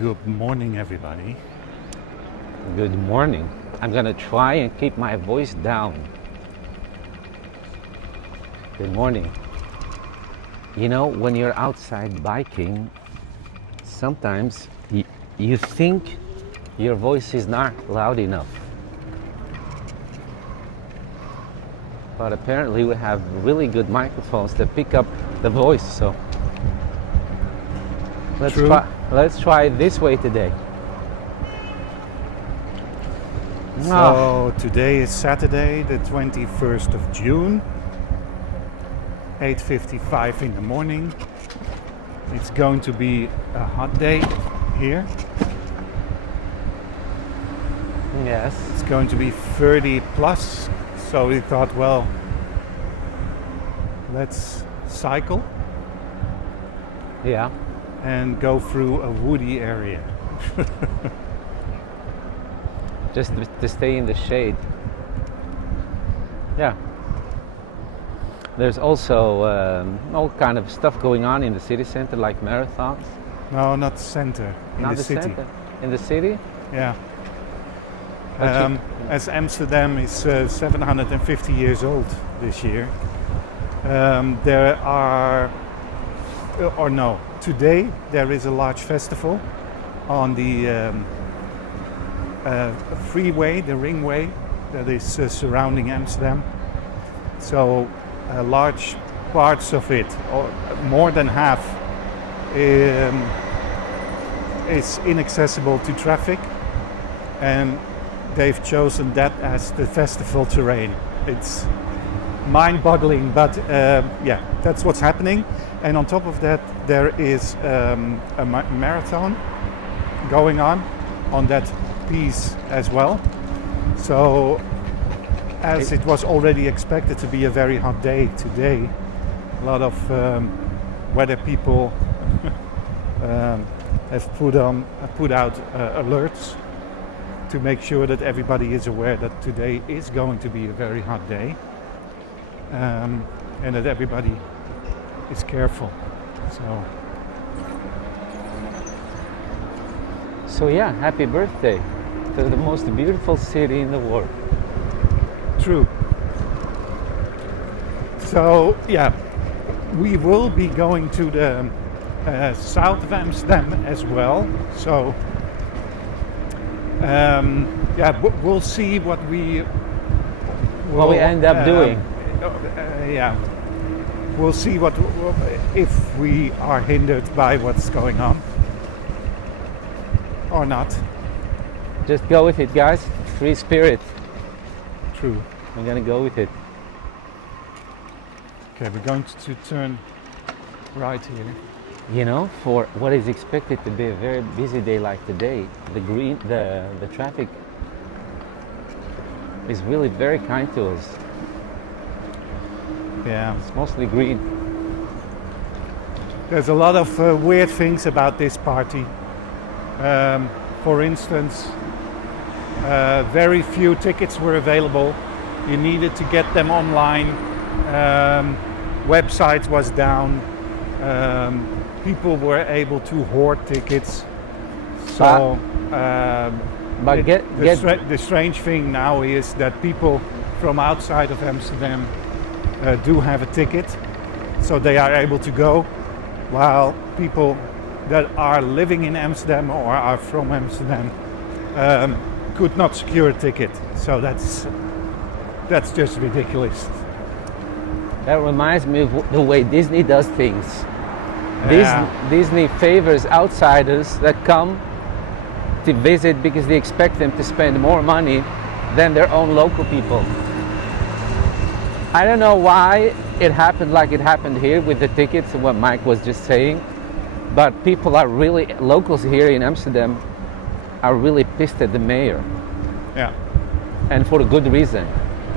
Good morning, everybody. Good morning. I'm gonna try and keep my voice down. Good morning. You know, when you're outside biking, sometimes you think your voice is not loud enough. But apparently we have really good microphones that pick up the voice, so let's try it this way today. So today is Saturday, the 21st of June, 8:55 in the morning. It's going to be a hot day here. Yes. It's going to be 30 plus, so we thought, well, let's cycle Yeah. and go through a woody area. Just to stay in the shade. Yeah. There's also all kind of stuff going on in the city center, like marathons. No, not center, in Not the city. center. In the city? Yeah. But As Amsterdam is 750 years old this year, there are, or no, today there is a large festival on the freeway, the ringway that is surrounding Amsterdam. So large parts of it, or more than half, is inaccessible to traffic, and they've chosen that as the festival terrain. It's mind-boggling, but yeah, that's what's happening. And on top of that, there is a marathon going on that piece as well. So as it was already expected to be a very hot day today, a lot of weather people have put out alerts to make sure that everybody is aware that today is going to be a very hot day, and that everybody is careful. So yeah, happy birthday to the most beautiful city in the world. True. So yeah, we will be going to the south of Amsterdam as well. So yeah, we'll see what we end up doing. Yeah, we'll see if we are hindered by what's going on or not. Just go with it, guys. Free spirit. True. I'm gonna go with it. Okay, we're going to turn right here. You know, for what is expected to be a very busy day like today, the traffic is really very kind to us. Yeah. It's mostly green. There's a lot of weird things about this party. For instance, very few tickets were available. You needed to get them online. Websites was down. People were able to hoard tickets. So, but the strange thing now is that people from outside of Amsterdam do have a ticket, so they are able to go, while people that are living in Amsterdam or are from Amsterdam could not secure a ticket. So that's just ridiculous. that reminds me of the way Disney does things. Yeah. Disney favors outsiders that come to visit because they expect them to spend more money than their own local people. I don't know why it happened like it happened here with the tickets and what Mike was just saying, but people are really, locals here in Amsterdam are really pissed at the mayor. Yeah. And for a good reason.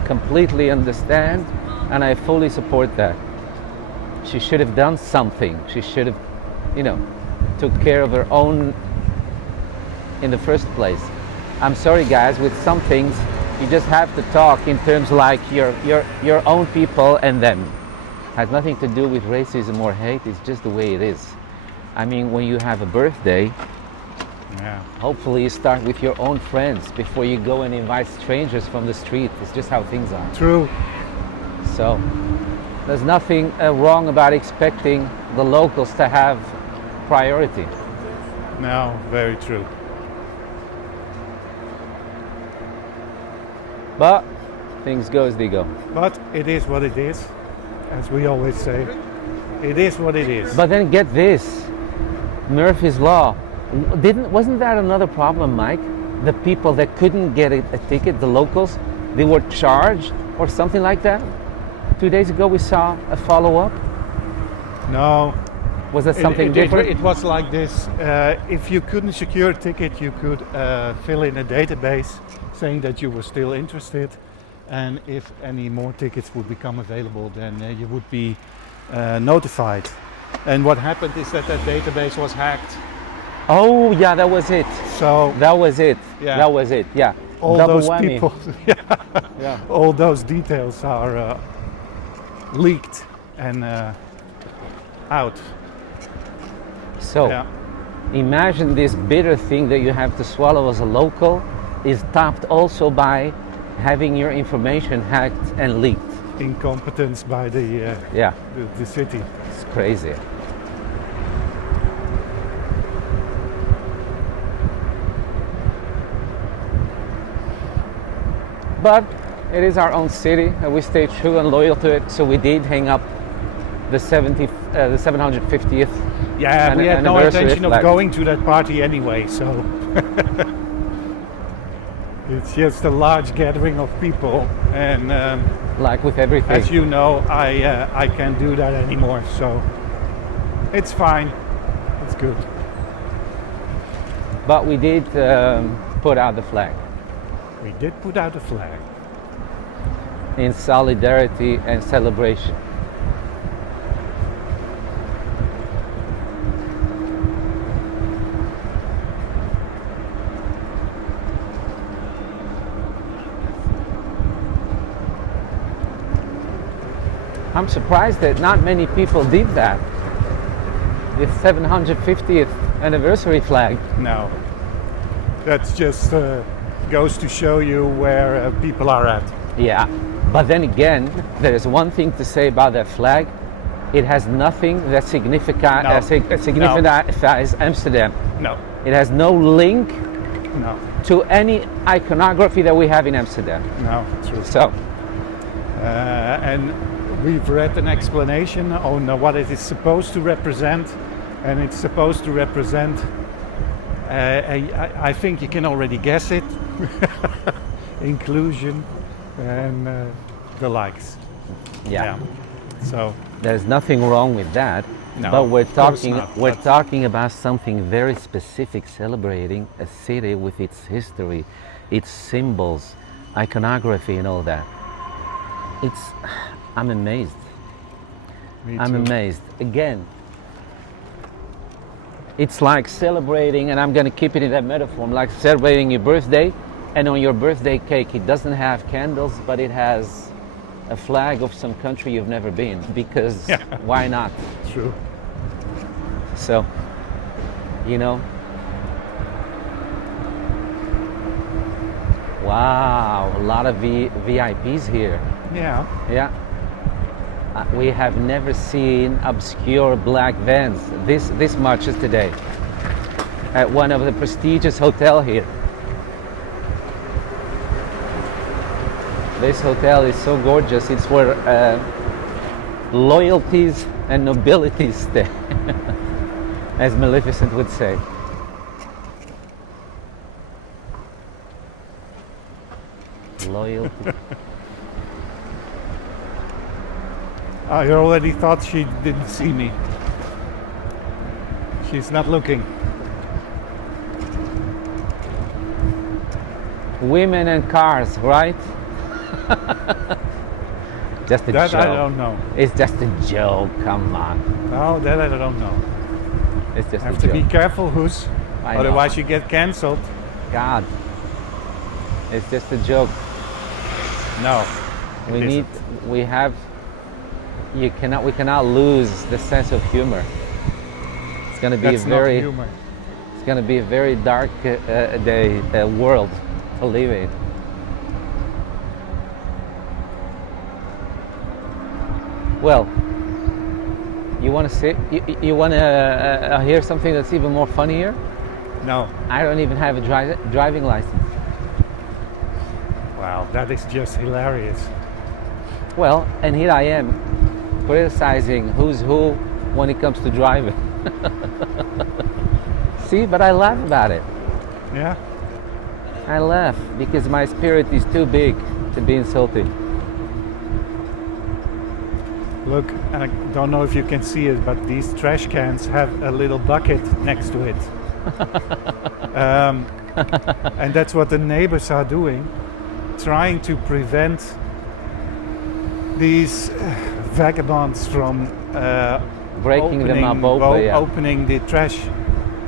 Completely understand, and I fully support that. She should have done something. She should have, took care of her own in the first place. I'm sorry guys, with some things you just have to talk in terms like your own people and them. Has nothing to do with racism or hate, it's just the way it is. I mean, when you have a birthday, Yeah. Hopefully you start with your own friends before you go and invite strangers from the street. It's just how things are. True. So there's nothing wrong about expecting the locals to have priority. No, very true. But things go as they go. But it is what it is, as we always say. It is what it is. But then get this, Murphy's Law. Wasn't that another problem, Mike? The people that couldn't get a ticket, the locals, they were charged or something like that? 2 days ago we saw a follow-up. No. Was that something different? It was like this. If you couldn't secure a ticket, you could fill in a database saying that you were still interested. And if any more tickets would become available, then you would be notified. And what happened is that database was hacked. Oh, yeah, that was it. So that was it. Yeah. That was it. Yeah. All Double those whammy. people, Yeah. all those details are leaked and out. So Yeah. imagine this bitter thing that you have to swallow as a local is topped also by having your information hacked and leaked. Incompetence by Yeah, the city. it's crazy. But it is our own city and we stay true and loyal to it. So we did hang up the 750th. Yeah, we had no anniversary intention of flag. going to that party anyway, so it's just a large gathering of people, and Like with everything. as you know, I can't do that anymore, so it's fine. It's good. But we did put out the flag We did put out a flag. in solidarity and celebration. I'm surprised that not many people did that. The 750th anniversary flag. No, that's just goes to show you where people are at. Yeah, but then again, there is one thing to say about that flag. It has nothing that No. signifies Amsterdam. No, It has no link no, to any iconography that we have in Amsterdam. no, true. So, And we've read an explanation on what it is supposed to represent, and it's supposed to represent, I think you can already guess it, inclusion and the likes. yeah, So, there's nothing wrong with that. No, but we're of course talking not, we're but- talking about something very specific, celebrating a city with its history, its symbols, iconography and all that. I'm amazed. me I'm too. amazed. Again, it's like celebrating, and I'm going to keep it in that metaphor, like celebrating your birthday, and on your birthday cake, it doesn't have candles, but it has a flag of some country you've never been, because Yeah. why not? True. So, you know, wow, a lot of VIPs here. Yeah. Yeah. We have never seen obscure black vans this much as today at one of the prestigious hotel here. This hotel is so gorgeous. It's where loyalties and nobilities stay, as Maleficent would say. Loyalty. I already thought she didn't see me. She's not looking. Women and cars, right? Just a That joke. I don't know. It's just a joke. Come on. No, that I don't know. It's just Have a to joke. be careful, Hoes. I know. Otherwise you get cancelled. God. It's just a joke. No. We it need. isn't. We have. We cannot lose the sense of humor. It's going to be That's a very. not humor. It's going to be a very dark day, world to live in. Well, you want to say, you want to hear something that's even more funnier? No. I don't even have a driving license. Wow, that is just hilarious. Well, and here I am criticizing who's who when it comes to driving. See, but I laugh about it. Yeah? I laugh because my spirit is too big to be insulted. Look, I don't know if you can see it, but these trash cans have a little bucket next to it. And that's what the neighbors are doing, trying to prevent these vagabonds from Breaking them up open, yeah. opening the trash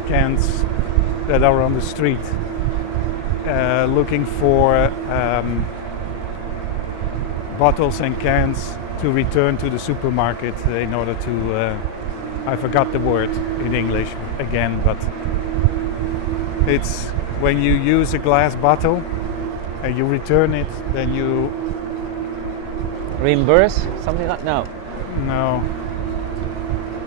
cans that are on the street, looking for bottles and cans to return to the supermarket in order to, I forgot the word in English again, but it's when you use a glass bottle and you return it, then you Reimburse? Something like no.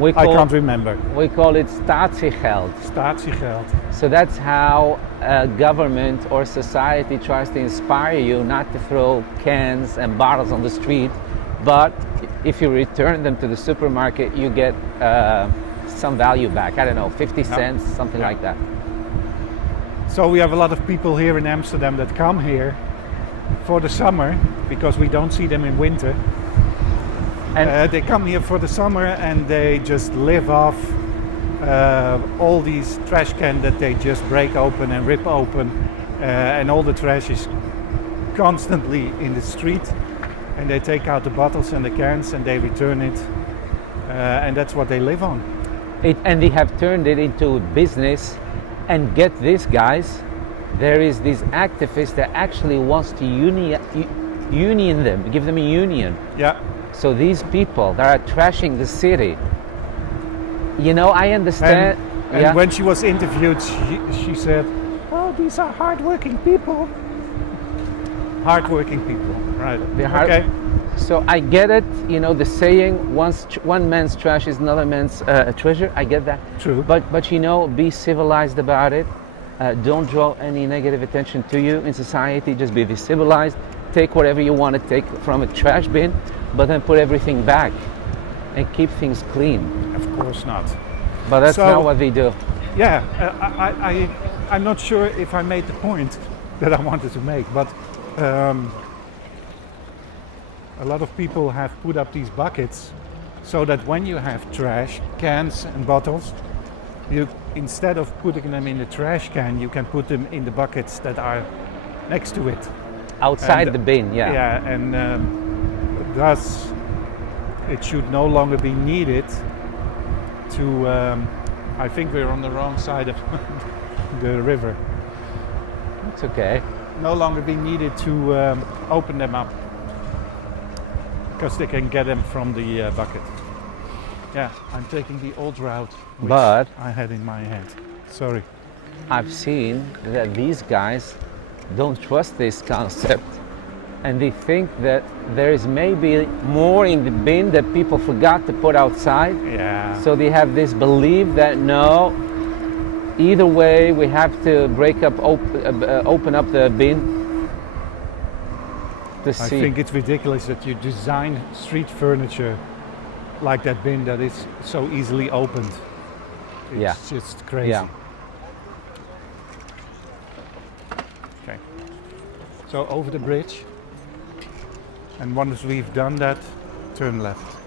I can't remember. We call it statiegeld. Statiegeld. So that's how a government or society tries to inspire you not to throw cans and bottles on the street, but if you return them to the supermarket, you get some value back. I don't know, 50 cents, something like that. So we have a lot of people here in Amsterdam that come here for the summer because we don't see them in winter. And they come here for the summer and they just live off all these trash cans that they just break open and rip open, and all the trash is constantly in the street, and they take out the bottles and the cans and they return it, and that's what they live on. And they have turned it into a business. And get this, guys, there is this activist that actually wants to union them, give them a union. Yeah. So these people that are trashing the city, you know, I understand. And when she was interviewed, she said, "Oh, these are hardworking people." Hardworking people, right? Okay. So I get it. You know, the saying, one man's trash is another man's treasure. I get that. True. But you know, be civilized about it. Don't draw any negative attention to you in society. Just be civilized. Take whatever you want to take from a trash bin, but then put everything back and keep things clean. Of course not. But that's not what they do. Yeah, I'm not sure if I made the point that I wanted to make, but a lot of people have put up these buckets so that when you have trash, cans and bottles, you, instead of putting them in the trash can, you can put them in the buckets that are next to it. Outside the bin, yeah. Yeah, and thus it should no longer be needed to, I think we're on the wrong side of the river. It's okay. No longer be needed to open them up because they can get them from the bucket. Yeah, I'm taking the old route which But I had in my head. Sorry. I've seen that these guys don't trust this concept and they think that there is maybe more in the bin that people forgot to put outside. Yeah. So they have this belief that no, either way we have to open up the bin to see. I think it's ridiculous that you design street furniture like that bin that is so easily opened. It's just crazy. Yeah. Okay. So over the bridge, and once we've done that, turn left.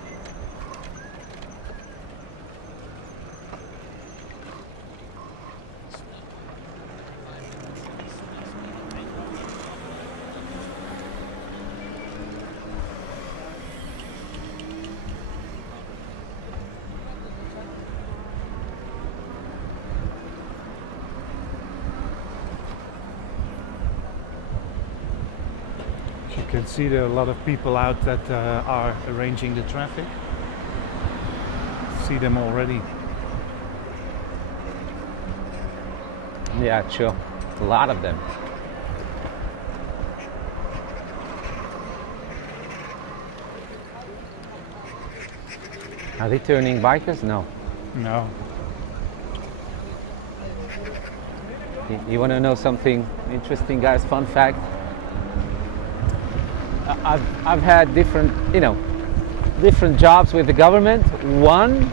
You can see there are a lot of people out that are arranging the traffic. See them already. Yeah, sure. A lot of them. Are they turning bikers? No. No. You want to know something interesting, guys? Fun fact. I've had different jobs with the government. One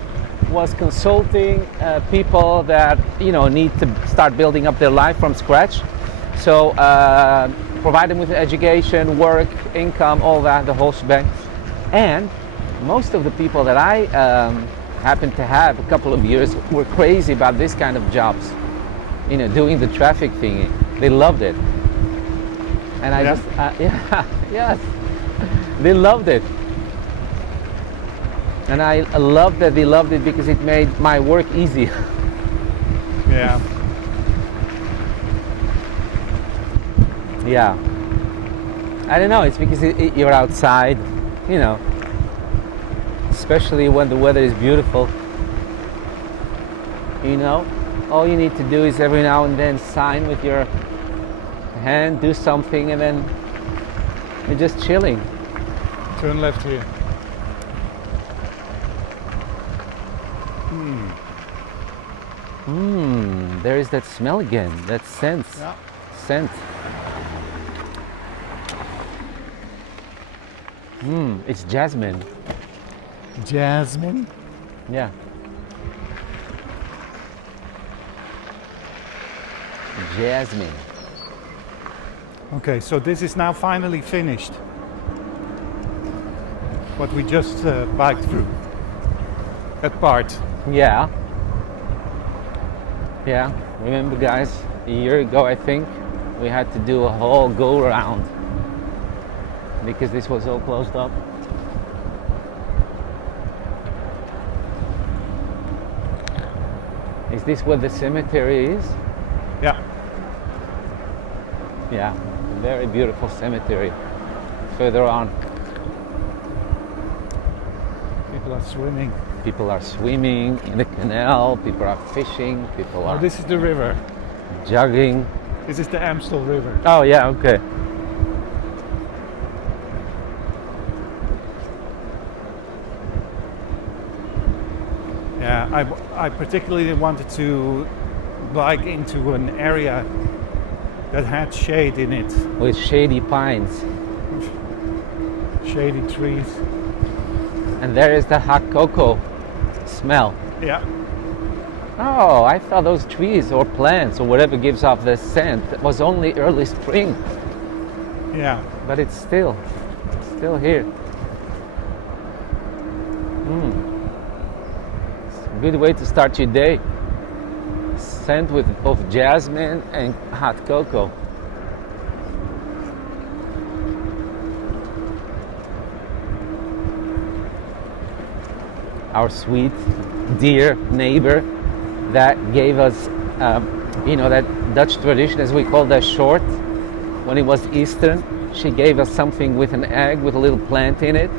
was consulting people that need to start building up their life from scratch. So provide them with education, work, income, all that, the whole shebang. And most of the people that I happened to have a couple of years were crazy about this kind of jobs. Doing the traffic thingy. They loved it. And I just, yes, they loved it. And I love that they loved it because it made my work easy. Yeah. Yeah. I don't know, it's because you're outside, especially when the weather is beautiful. All you need to do is every now and then sign with your hand, do something, and then you're just chilling. Turn left here. There is that smell again, that scent. Yeah. Scent. It's jasmine. Jasmine. Yeah. Jasmine. Okay, so this is now finally finished. What we just biked through. That part. Yeah. Yeah. Remember, guys, a year ago, I think, we had to do a whole go around because this was all closed up. Is this where the cemetery is? Yeah. Yeah, very beautiful cemetery. Further on, People are swimming. people are swimming in the canal, people are fishing, people Oh, are this is the river. jogging. This is the Amstel River. Oh yeah, okay. Yeah, I particularly wanted to bike into an area that had shade in it, With shady pines. shady trees. And there is the hot cocoa smell. Yeah, Oh, I thought those trees or plants or whatever gives off the scent was only early spring, yeah. but it's still here. It's a good way to start your day. Scent of jasmine and hot cocoa. Our sweet, dear neighbor that gave us, that Dutch tradition, as we call that, short. When it was Easter, she gave us something with an egg with a little plant in it.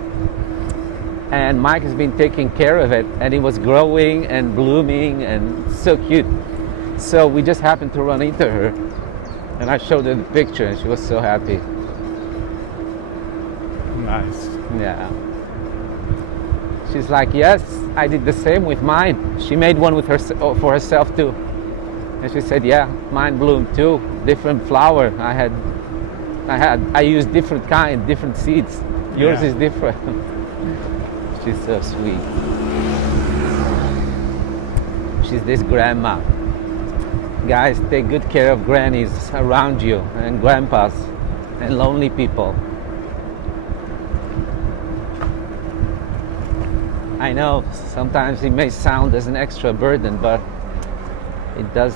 And Mike has been taking care of it, and it was growing and blooming and so cute. So we just happened to run into her, and I showed her the picture, and she was so happy. Nice. Yeah. She's like, yes, I did the same with mine. She made one with for herself too. And she said, yeah, mine bloomed too. Different flower. I used different kind, different seeds. Yours Yeah. is different. She's so sweet. She's this grandma. Guys, take good care of grannies around you and grandpas and lonely people. I know sometimes it may sound as an extra burden, but it does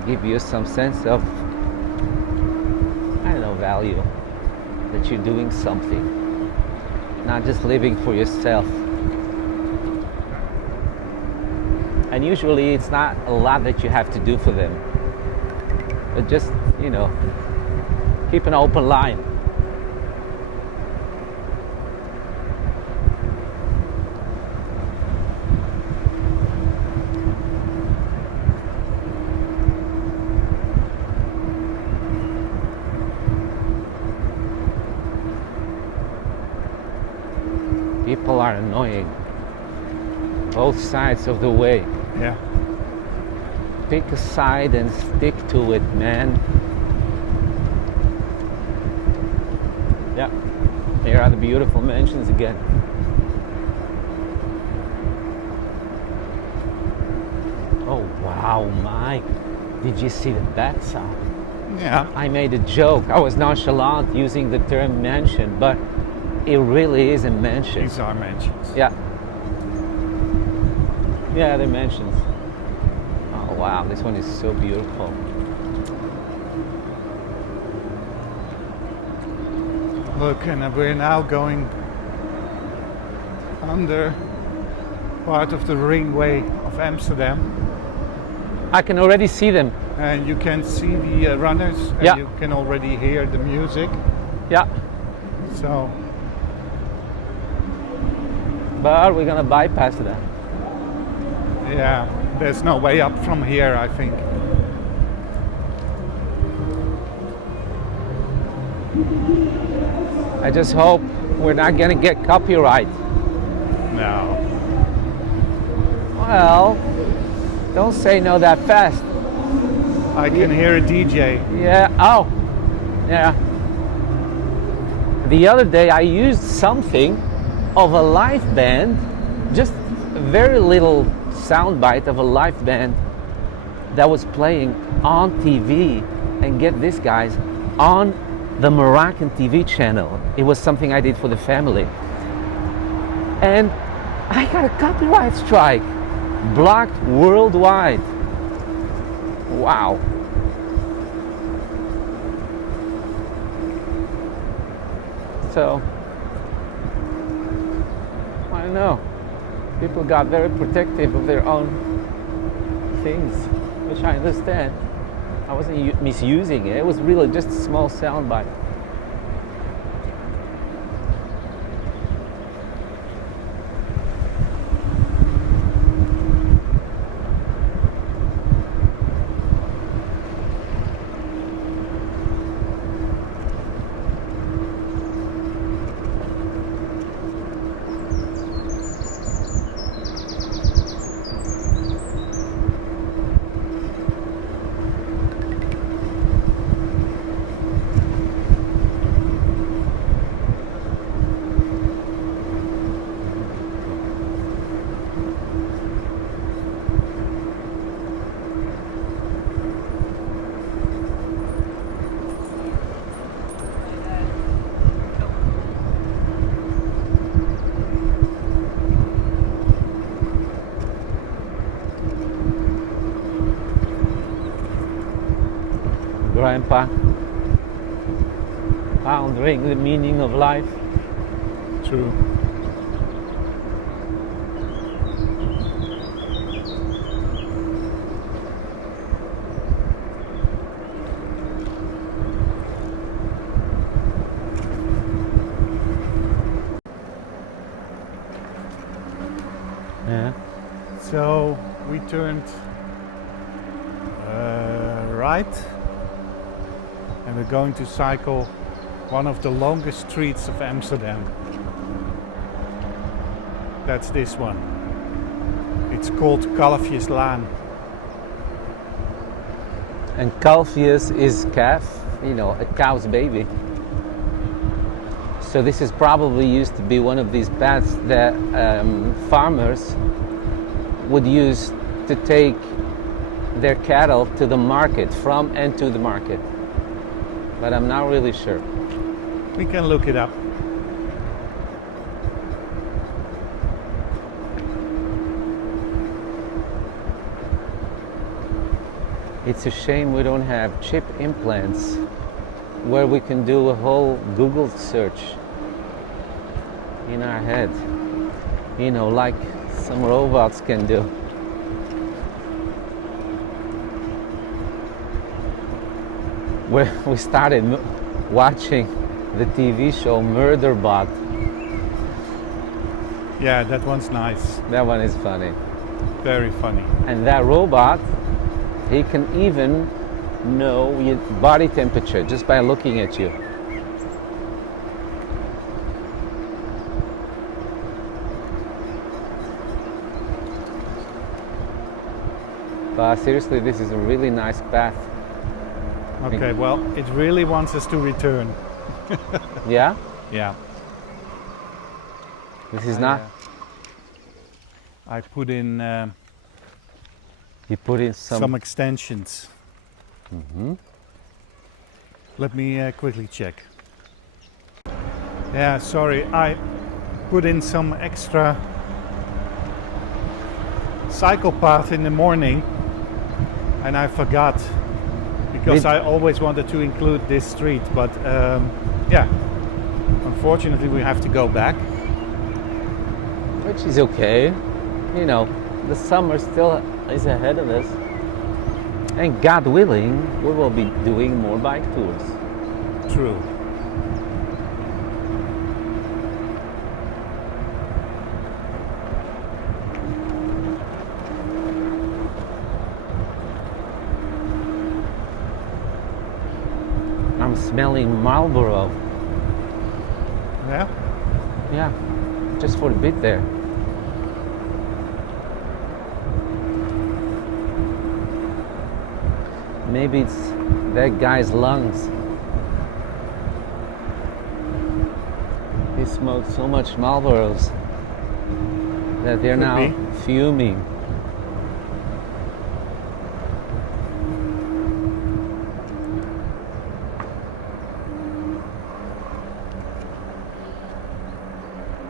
give you some sense of, I don't know, value, that you're doing something, not just living for yourself. And usually it's not a lot that you have to do for them, but just, keep an open line. people are annoying. Both sides of the way. Yeah. Pick a side and stick to it, man. Yeah. Here are the beautiful mansions again. Oh wow, Mike. Did you see the bats out? Yeah. I made a joke. I was nonchalant using the term mansion, but it really is a mansion. These are mansions. Yeah. Yeah, they're mansions. Oh wow, this one is so beautiful. Look, and we're now going under part of the ringway of Amsterdam. I can already see them. And you can see the runners, and Yeah. you can already hear the music. Yeah. So, But we're gonna bypass that. yeah, there's no way up from here, I think. I just hope we're not gonna get copyright. No. Well, don't say no that fast. I can hear a DJ. Yeah, oh, yeah. The other day I used something of a live band, just a very little soundbite of a live band that was playing on TV, and get this, guys, on the Moroccan TV channel. It was something I did for the family. And I got a copyright strike, blocked worldwide. Wow. So, I don't know. People got very protective of their own things, which I understand. I wasn't misusing it. It was really just a small soundbite. Grandpa, pondering the meaning of life. True. Yeah. So we turned right, and we're going to cycle one of the longest streets of Amsterdam. That's this one. It's called Kalfjeslaan. And Kalfjes is calf, you know, a cow's baby. So this is probably used to be one of these paths that farmers would use to take their cattle to the market, from and to the market. But I'm not really sure. We can look it up. It's a shame we don't have chip implants where we can do a whole Google search in our head, you know, like some robots can do. Where we started watching the TV show Murderbot. Yeah, that one's nice. That one is funny. Very funny. And that robot, he can even know your body temperature just by looking at you. But seriously, this is a really nice path. Okay, well, it really wants us to return. Yeah? Yeah. This is not... I put in You put in some extensions. Mhm. Let me quickly check. Yeah, sorry, I put in some extra cycle path in the morning and I forgot because I always wanted to include this street, but yeah, unfortunately we have to go back. Which is okay. You know, the summer still is ahead of us. And God willing, we will be doing more bike tours. True. I'm smelling Marlboro. Yeah? Yeah, just for a bit there. Maybe it's that guy's lungs. He smoked so much Marlboros that they're Could now be. fuming.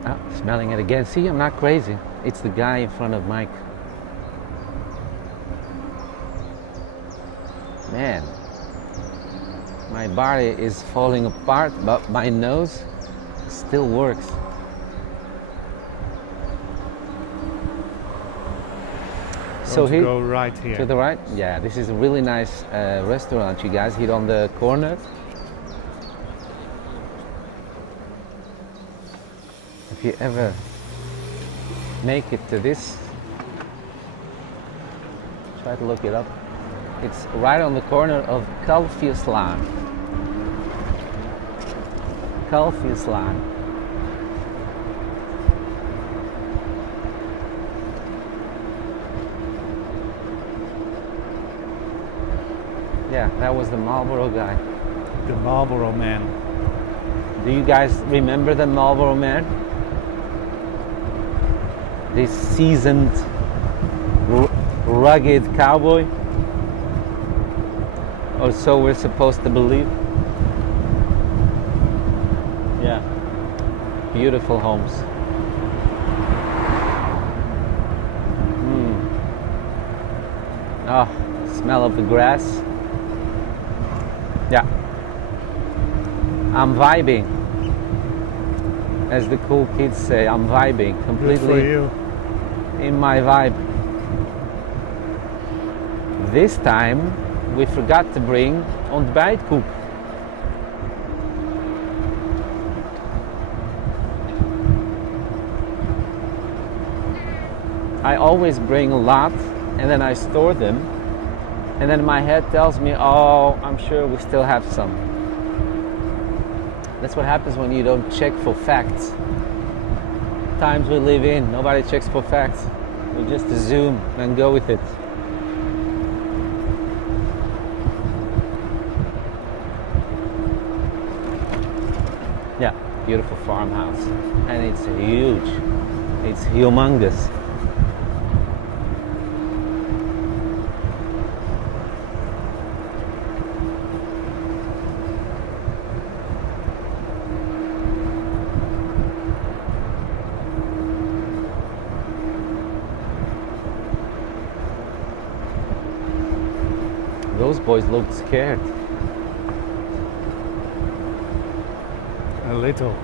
Ah, smelling it again. See, I'm not crazy. It's the guy in front of Mike. Man, my body is falling apart, but my nose still works. So to here, go right here. to the right, yeah, this is a really nice restaurant, you guys, here on the corner. If you ever make it to this, try to look it up. It's right on the corner of Kalfjeslaan. Kalfjeslaan. Yeah, that was the Marlboro guy. The Marlboro Man. Do you guys remember the Marlboro Man? This seasoned, rugged cowboy? Or so we're supposed to believe. Yeah. Beautiful homes. Oh, smell of the grass. Yeah. I'm vibing. As the cool kids say, I'm vibing Good completely for you. in my vibe. This time we forgot to bring ontbijtkoek. I always bring a lot and then I store them, and then my head tells me, oh, I'm sure we still have some. That's what happens when you don't check for facts. Times we live in, nobody checks for facts. We just assume and go with it. Yeah, beautiful farmhouse. And it's huge. It's humongous. Those boys looked scared. A little.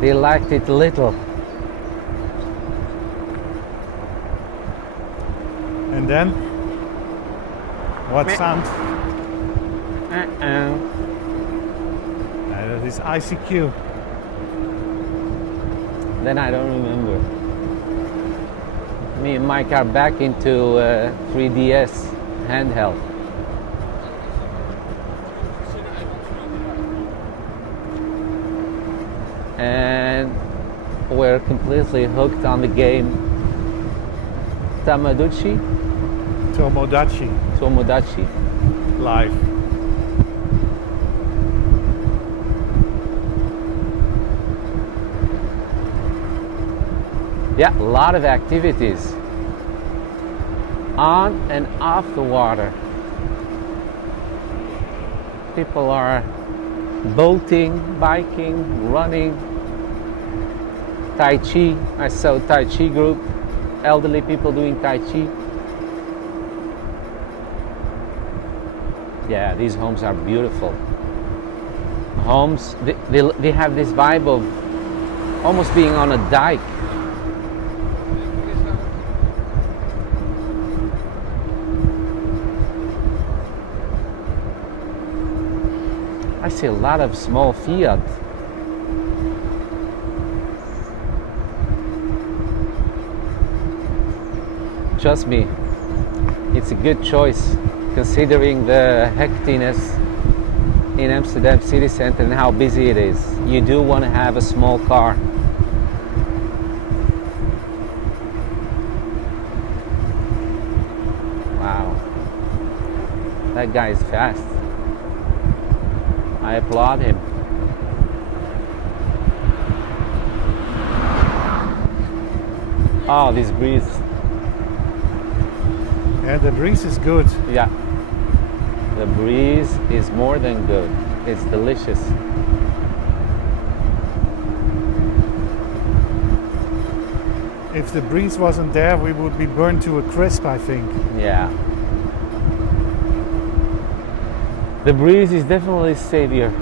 They liked it little. And then? What Meh. sound? Uh-oh. That is ICQ. Then I don't remember. Me and Mike are back into 3DS handheld. And were completely hooked on the game Tomodachi. Live. Yeah, a lot of activities on and off the water. People are boating, biking, running, Tai Chi. I saw Tai Chi group, elderly people doing Tai Chi. Yeah, these homes are beautiful. Homes, they have this vibe of almost being on a dike. I see a lot of small Fiat. Trust me, it's a good choice considering the hecticness in Amsterdam city center and how busy it is. You do want to have a small car. Wow, that guy is fast. I applaud him. Oh, this breeze. Yeah, the breeze is good. Yeah. The breeze is more than good. It's delicious. If the breeze wasn't there, we would be burned to a crisp, I think. Yeah. The breeze is definitely savior.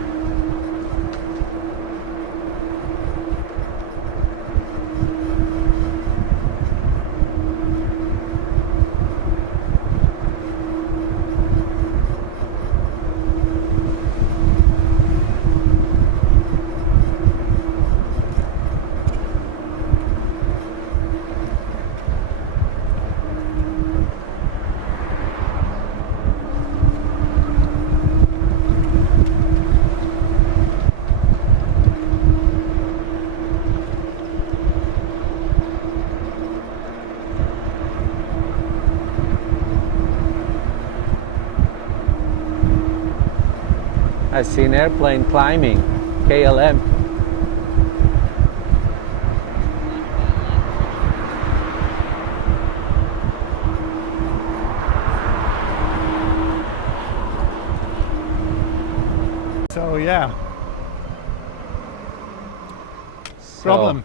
I see an airplane climbing, KLM. So yeah, So, problem.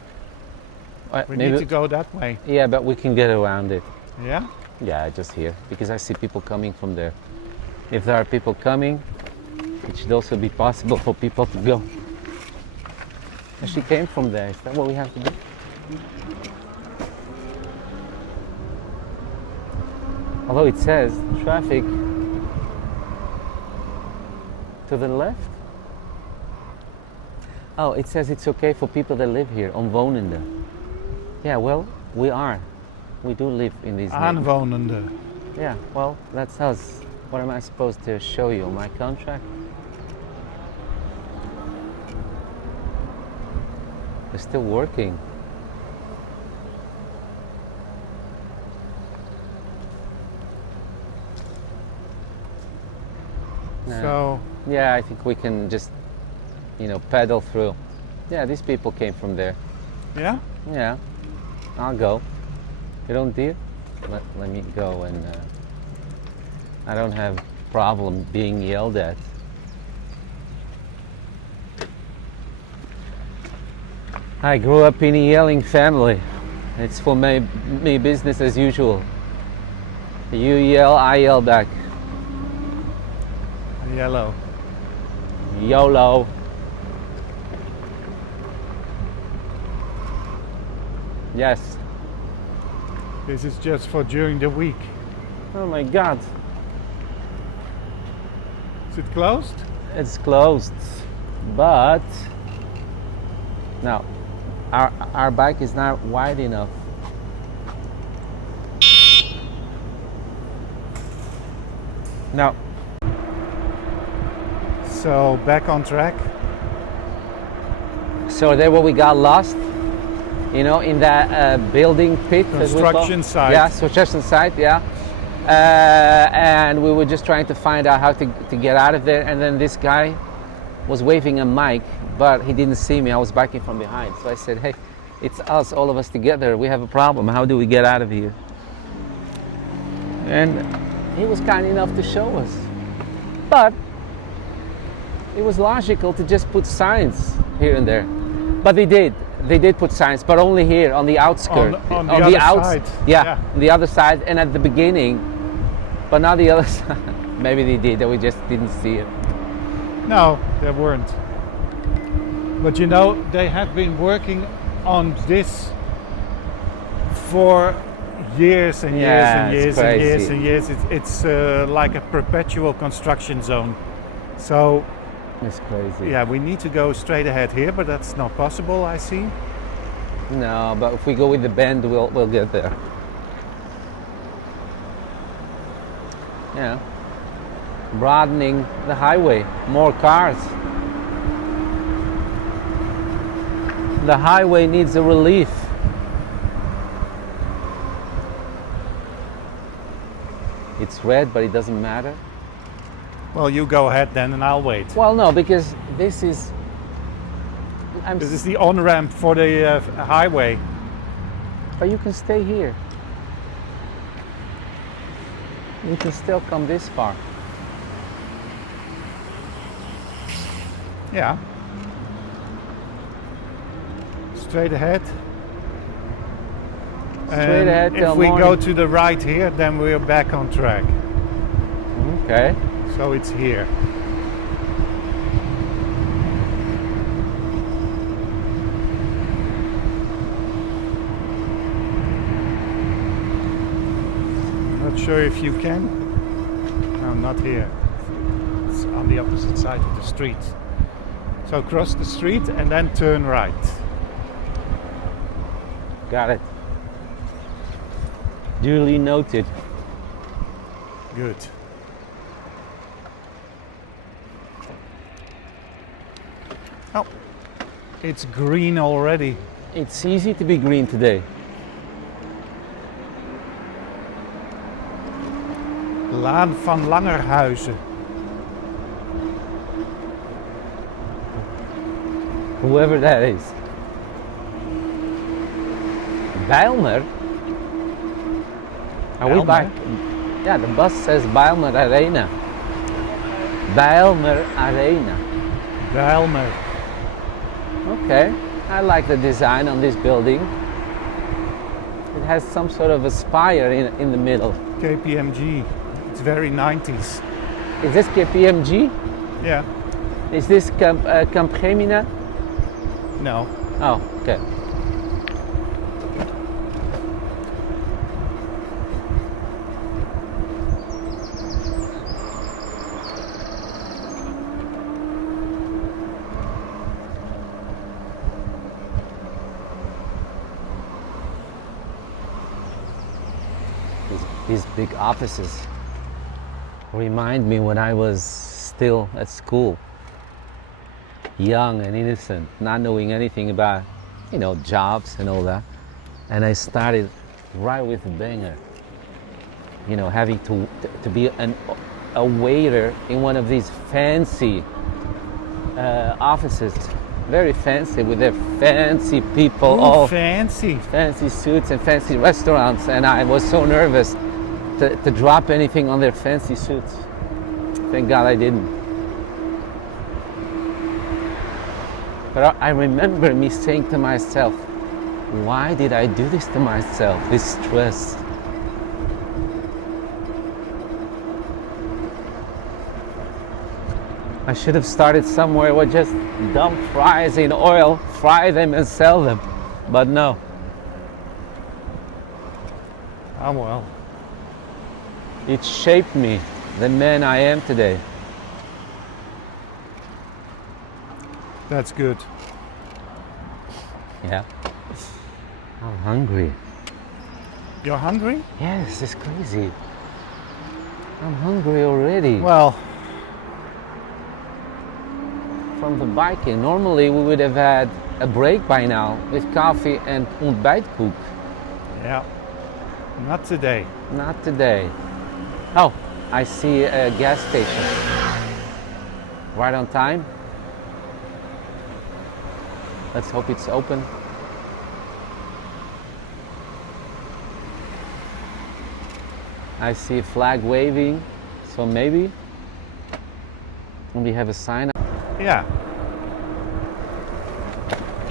We maybe, need to go that way. yeah, but we can get around it. Yeah? Yeah, just here, because I see people coming from there. If there are people coming, it should also be possible for people to go. And she came from there. Is that what we have to do? Although it says traffic to the left. Oh, it says it's okay for people that live here, omwonenden. Yeah, well, we are. We do live in these neighborhoods. Aanwonenden. Yeah, well, that's us. What am I supposed to show you? My contract? They're still working. So Yeah, I think we can just, pedal through. Yeah, these people came from there. yeah? Yeah, I'll go. You don't, dear? Let me go, and I don't have problem being yelled at. I grew up in a yelling family. It's for me business as usual. You yell, I yell back. Yellow. YOLO. Yes. This is just for during the week. Oh my God. Is it closed? It's closed, but no, our bike is not wide enough. No. So back on track. So there where we got lost. you know, in that building pit. as we call- Construction site. Yeah, construction site, yeah. And we were just trying to find out how to get out of there. And then this guy was waving a mic, but he didn't see me. I was backing from behind. So I said, hey, it's us, all of us together. We have a problem. How do we get out of here? And he was kind enough to show us. But it was logical to just put signs here and there. But they did. They did put signs, but only here on the outskirts. On the other side. Yeah, on the other side and at the beginning, but not the other side. Maybe they did, and we just didn't see it. No, there weren't. But you know, they have been working on this for years and years Yeah, and it's years and years crazy. and years. It's like a perpetual construction zone. So It's crazy. yeah, we need to go straight ahead here, but that's not possible, I see. No, but if we go with the bend, we'll get there. Yeah. Broadening the highway, more cars. The highway needs a relief. It's red, but it doesn't matter. Well, you go ahead then, and I'll wait. Well, no, because this is. This is the on-ramp for the highway. But you can stay here. You can still come this far. Yeah. Straight ahead. Straight And ahead if till we go morning. to the right here, then we're back on track. Okay. So it's here. Not sure if you can. No, not here. It's on the opposite side of the street. So cross the street and then turn right. Got it. Duly noted. Good. Oh, it's green already. It's easy to be green today. Laan van Langerhuizen. Whoever that is. Bijlmer? Are we Bijlmer? back? Yeah, the bus says Bijlmer Arena. Bijlmer Arena. Bijlmer. Okay, I like the design on this building. It has some sort of a spire in the middle. KPMG. It's very 90s. Is this KPMG? Yeah. Is this Capgemini? No. Oh, okay. These big offices remind me when I was still at school, young and innocent, not knowing anything about, you know, jobs and all that. And I started right with a banger, you know, having to be a waiter in one of these fancy offices, very fancy with their fancy people, Ooh, all fancy. fancy suits and fancy restaurants, and I was so nervous to drop anything on their fancy suits. Thank God I didn't. But I remember me saying to myself, why did I do this to myself, this stress? I should have started somewhere where just dump fries in oil, fry them and sell them. But no. Oh well. It shaped me, the man I am today. That's good. Yeah. I'm hungry. You're hungry? Yes, it's crazy. I'm hungry already. Well, From the biking, normally we would have had a break by now with coffee and ontbijtkoek. Yeah, not today. Not today. Oh, I see a gas station. Right on time. Let's hope it's open. I see a flag waving, so maybe. And we have a sign. Yeah.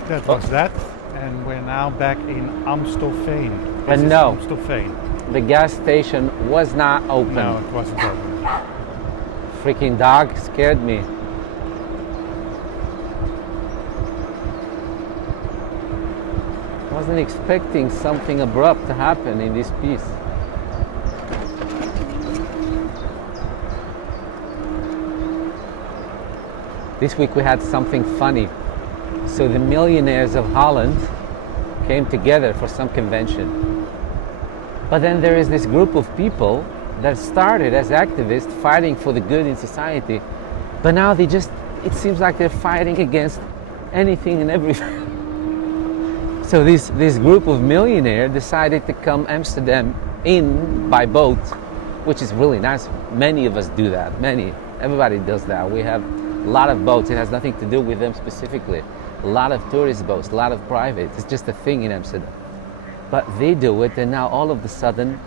That was that. And we're now back in Amstelveen. But This is no. Amstelveen. The gas station was not open. No, it wasn't open. Freaking dog scared me. Wasn't expecting something abrupt to happen in this piece. This week we had something funny. So the millionaires of Holland came together for some convention. But then there is this group of people that started as activists fighting for the good in society. But now it seems like they're fighting against anything and everything. So this group of millionaires decided to come Amsterdam in by boat, which is really nice. Many of us do that. Everybody does that. We have a lot of boats. It has nothing to do with them specifically. A lot of tourist boats, a lot of private. It's just a thing in Amsterdam. But they do it, and now all of a sudden,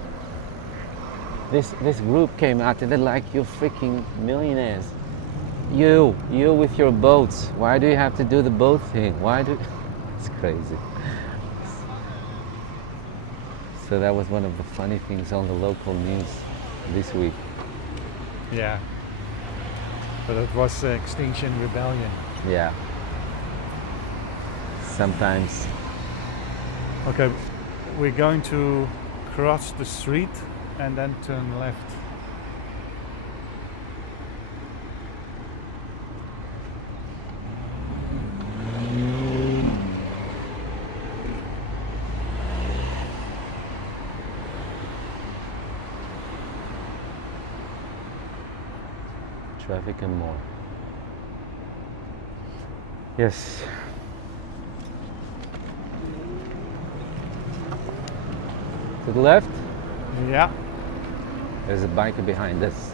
this group came out and they're like, "You freaking millionaires! You with your boats. Why do you have to do the boat thing? Why do?" It's crazy. So that was one of the funny things on the local news this week. Yeah. But it was Extinction Rebellion. Yeah. Sometimes. Okay, we're going to cross the street and then turn left. Traffic and more. Yes. To the left, Yeah. there's a biker behind us.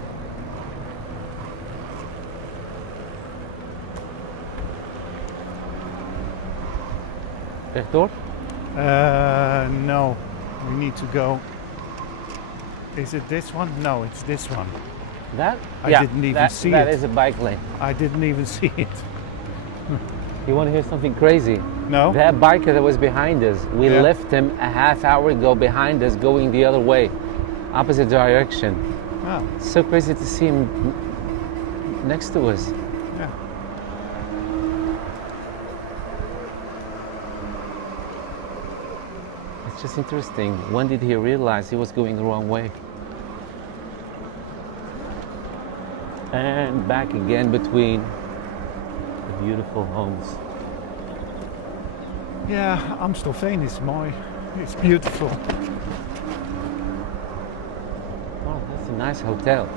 Rechtdoor? No, we need to go. Is it this one? No, it's this one. That? I didn't even see That it. is a bike lane. I didn't even see it. You want to hear something crazy? No? That biker that was behind us, we Yeah. left him a half hour ago behind us going the other way, opposite direction. Oh, It's so crazy to see him next to us. yeah. It's just interesting. When did he realize he was going the wrong way? And back again between the beautiful homes. Yeah, Amstelveen is mooi. It's beautiful. Oh, that's a nice hotel.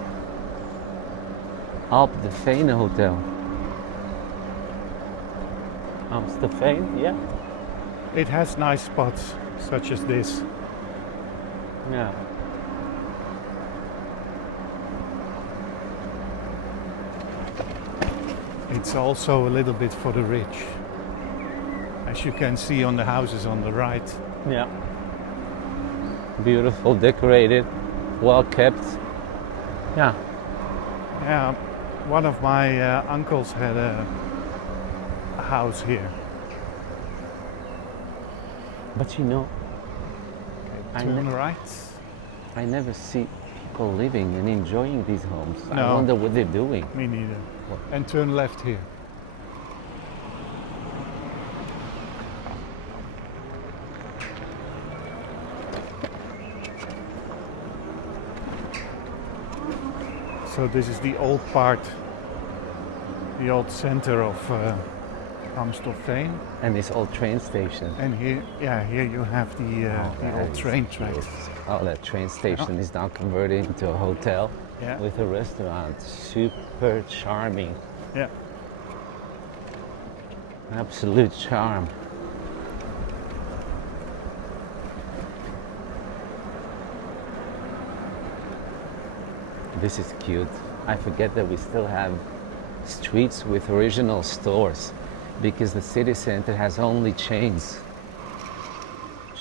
Alp de Veen Hotel. Amstelveen, yeah. It has nice spots, such as this. Yeah. It's also a little bit for the rich. As you can see on the houses on the right. Yeah. Beautiful, decorated, well kept. Yeah. Yeah, one of my uncles had a house here. But you know, I Turn right. I never see people living and enjoying these homes. I No. wonder what they're doing. Me neither. What? And turn left here. So this is the old part, the old center of Amstelveen. And this old train station. And here, yeah, here you have the that old is train tracks. beautiful. Oh, that train station is now converted into a hotel Yeah. with a restaurant. Super charming. Yeah. Absolute charm. This is cute. I forget that we still have streets with original stores because the city center has only chains.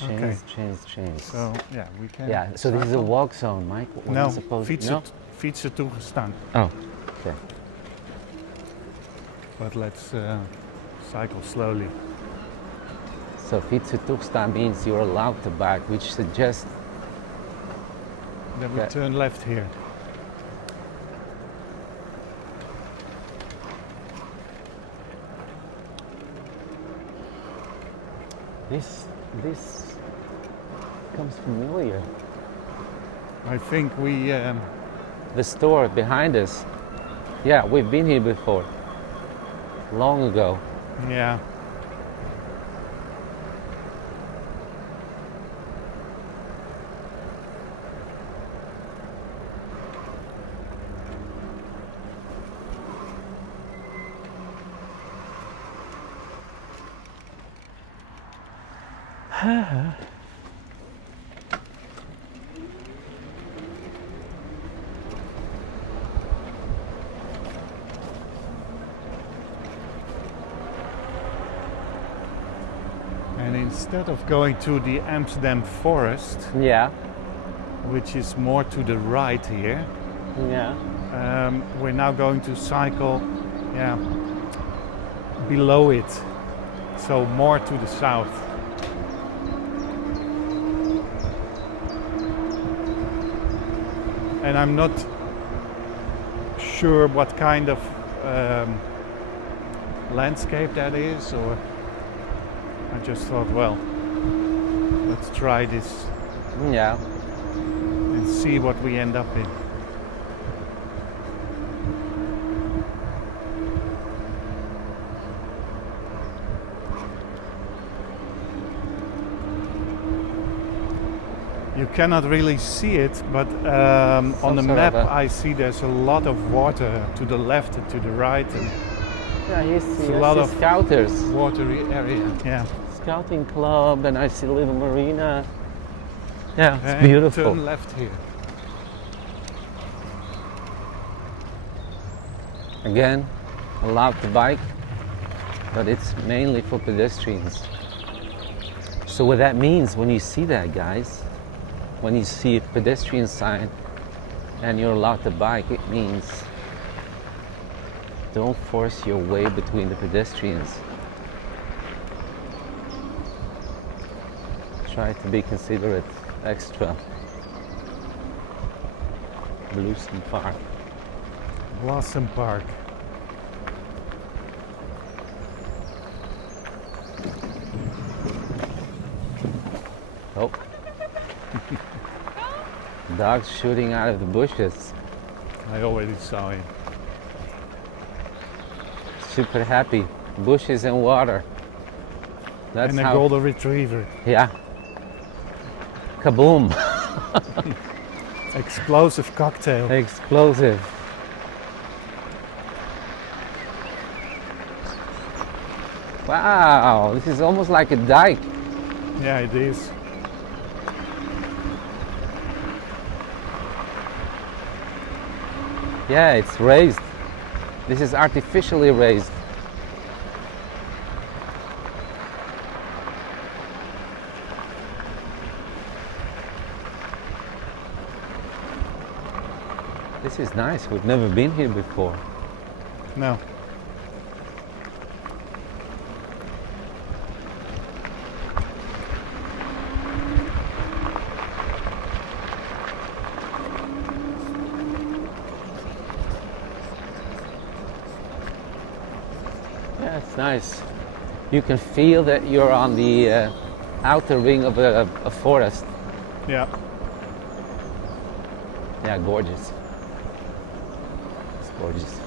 Okay. Chains. So yeah, we can. Yeah, so this is a cycle. walk zone, Mike. We're No, not supposed fietsen, no? fietsen toegestaan. Oh, okay. But let's cycle slowly. So fietsen toegestaan means you're allowed to bike, which suggests Then we Okay. turn left here. this comes familiar. I think we. The store behind us. Yeah, we've been here before. Long ago. Yeah. And instead of going to the Amsterdam forest, Yeah. which is more to the right here, Yeah. we're now going to cycle, yeah, below it, so more to the south. And I'm not sure what kind of landscape that is, or I just thought, well, let's try this Yeah. and see what we end up in. You cannot really see it, but on the sort map of I see there's a lot of water to the left and to the right, and Yeah, here's It's the a lot of- scouters. watery area. Yeah, Scouting club, and I see a little marina. Yeah, it's and beautiful. turn left here. Again, allowed to bike, but it's mainly for pedestrians. So what that means when you see that, guys, when you see a pedestrian sign and you're allowed to bike, it means don't force your way between the pedestrians. Try to be considerate extra. Blossom Park. Blossom Park. Oh. Dogs shooting out of the bushes. I already saw it. Super happy. Bushes and water. That's And a how. golden retriever. Yeah. Kaboom. Explosive cocktail. Explosive. Wow, this is almost like a dike. Yeah, it is. Yeah, it's raised. This is artificially raised. This is nice. We've never been here before. No. Yeah, it's nice. You can feel that you're on the outer ring of a forest. Yeah. Yeah, gorgeous. It's gorgeous.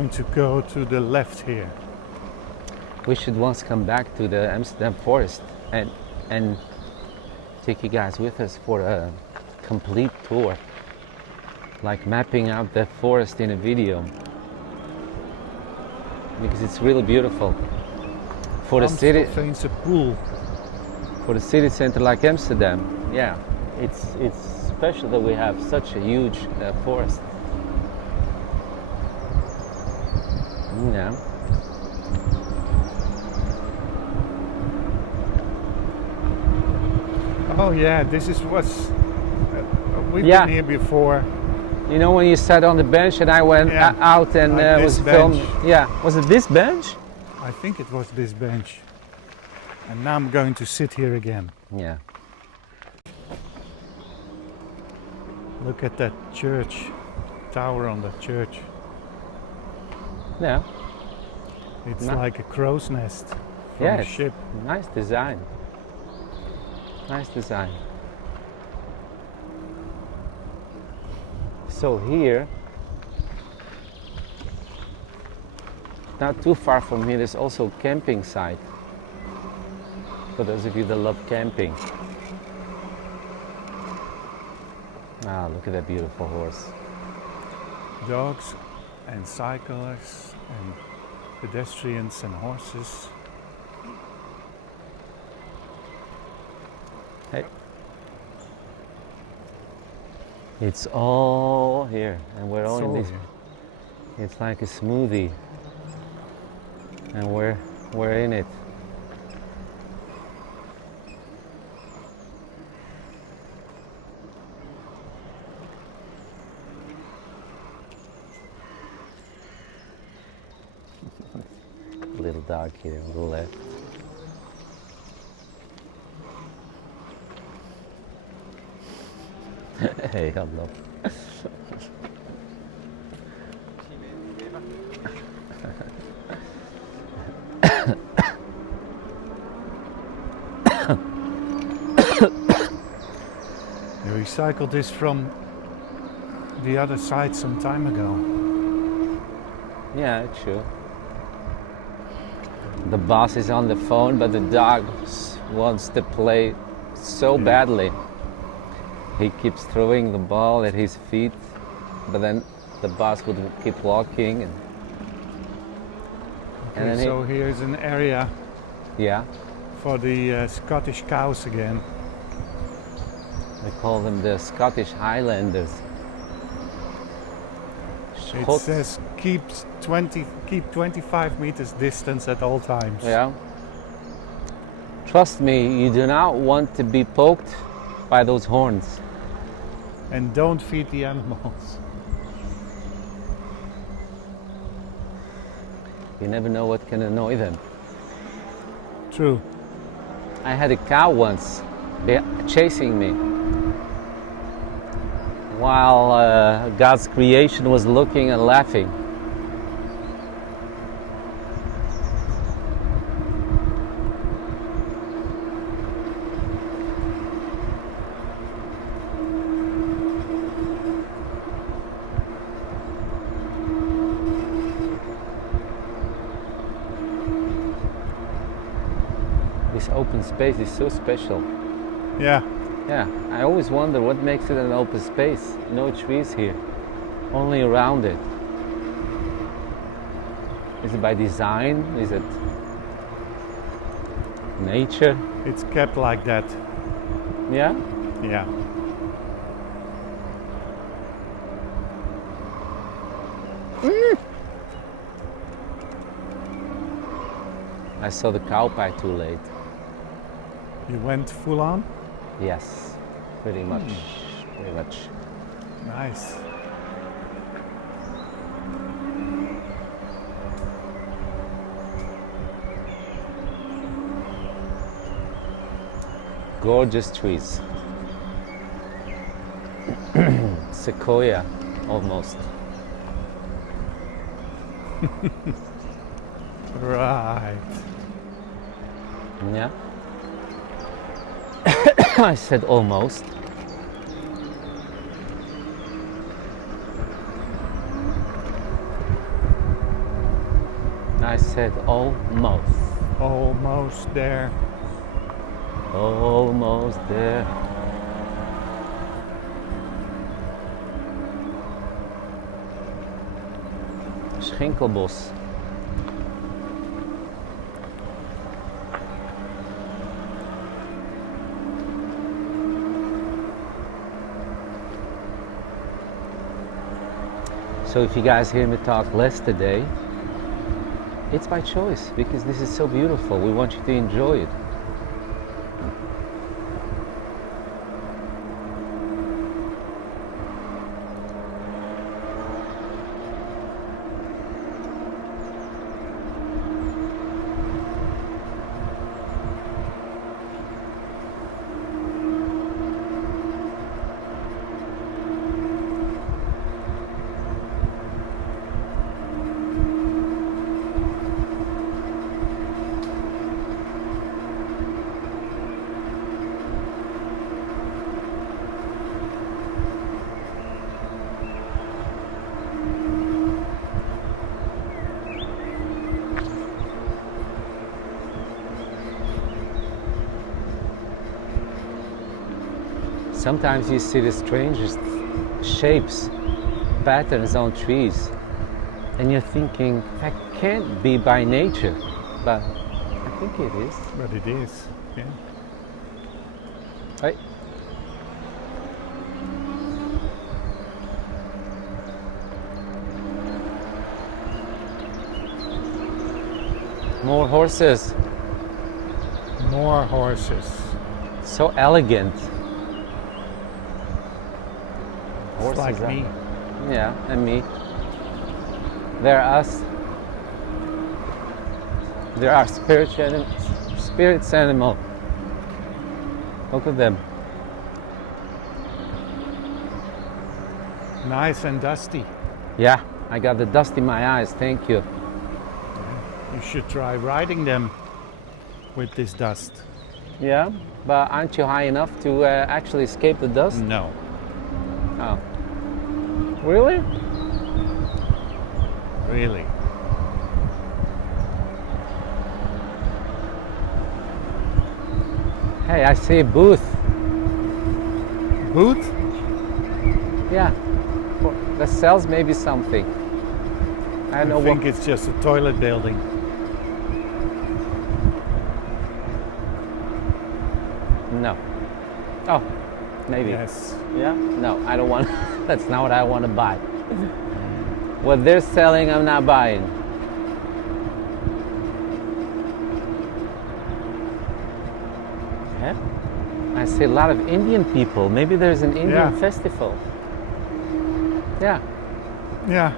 going to go to the left here. We should once come back to the Amsterdam forest and take you guys with us for a complete tour, like mapping out the forest in a video, because it's really beautiful. For the city, Pool. for the city center like Amsterdam, yeah, it's special that we have such a huge forest. Yeah. Oh yeah, this is what's we've Yeah. been here before. You know when you sat on the bench and I went Yeah, out and like this was filmed. bench. Yeah, was it this bench? I think it was this bench. And now I'm going to sit here again. Yeah. Look at that church, tower on the church. Yeah. It's No. like a crow's nest from Yeah, a it's ship. nice design. Nice design. So here, not too far from here, there's also a camping site. For those of you that love camping. Ah, look at that beautiful horse. Dogs and cyclists and pedestrians and horses. Hey. It's all here, and we're all It's in all this. here. It's like a smoothie, and we're in it. Little dog here on the left. Hey, hello. They recycled this from the other side some time ago. Yeah, true. The boss is on the phone, but the dog wants to play so Yeah. badly. He keeps throwing the ball at his feet, but then the boss would keep walking, and Okay, then so here's an area yeah, for the Scottish cows again. they call them the Scottish Highlanders. It Schot- says keep 25 meters distance at all times. Yeah. Trust me, you do not want to be poked by those horns. And don't feed the animals. You never know what can annoy them. True. I had a cow once chasing me while God's creation was looking and laughing. This open space is so special. Yeah. Yeah, I always wonder what makes it an open space. No trees here, only around it. Is it by design? Is it nature? It's kept like that. Yeah? Yeah. I saw the cow pie too late. You went full on? Yes, pretty much. Pretty much. Nice. Gorgeous trees. Sequoia, almost. Right. Yeah. I said almost. said almost. Almost there. Almost there. Schinkelbos. So if you guys hear me talk less today, it's by choice because this is so beautiful. We want you to enjoy it. Sometimes you see the strangest shapes, patterns on trees, and you're thinking, that can't be by nature, but I think it is. But it is, yeah. Right? More horses. More horses. So elegant. It's like Horses are- me. Yeah, and me. They're us. They're our spirits animal. Look at them. Nice and dusty. Yeah, I got the dust in my eyes. Thank you. You should try riding them with this dust. Yeah, but aren't you high enough to actually escape the dust? No. Oh. Really? Really. Hey, I see a booth. Booth? Yeah, that sells maybe something. I don't know I think what. it's just a toilet building. No. Oh, maybe. Yes. Yeah? No, I don't want. That's not what I want to buy. What they're selling, I'm not buying. Yeah? I see a lot of Indian people. Maybe there's an Indian Yeah. festival. Yeah. Yeah.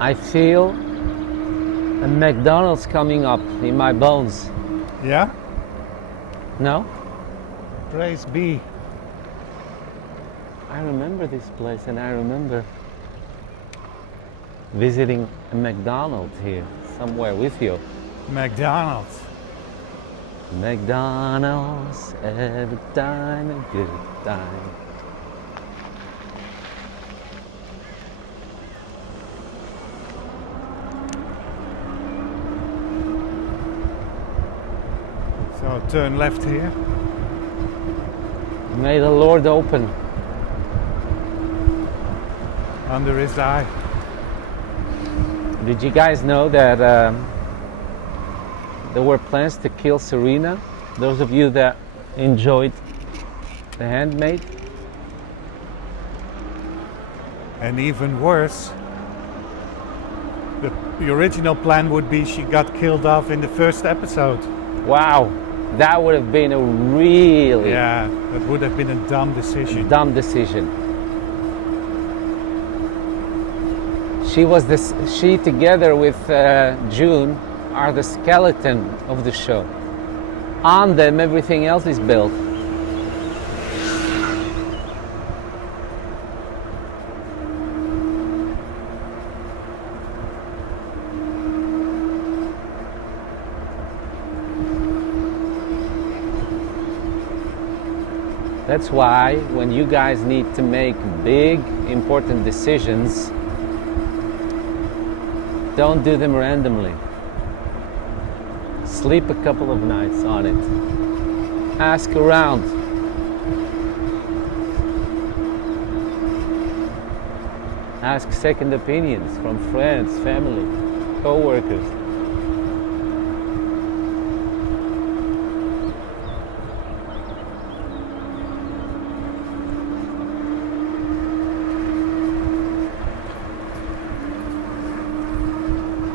I feel a McDonald's coming up in my bones. Yeah? No? Praise be. I remember this place and I remember visiting a McDonald's here somewhere with you. McDonald's. McDonald's, every time a good time. So turn left here. May the Lord open. Under his eye. Did you guys know that there were plans to kill Serena? Those of you that enjoyed The Handmaid? And even worse, the original plan would be she got killed off in the first episode. Wow, that would have been a really Yeah, that would have been a dumb decision. dumb decision. She together with June are the skeleton of the show. On them, everything else is built. That's why when you guys need to make big, important decisions, don't do them randomly. Sleep a couple of nights on it. Ask around. Ask second opinions from friends, family, co-workers.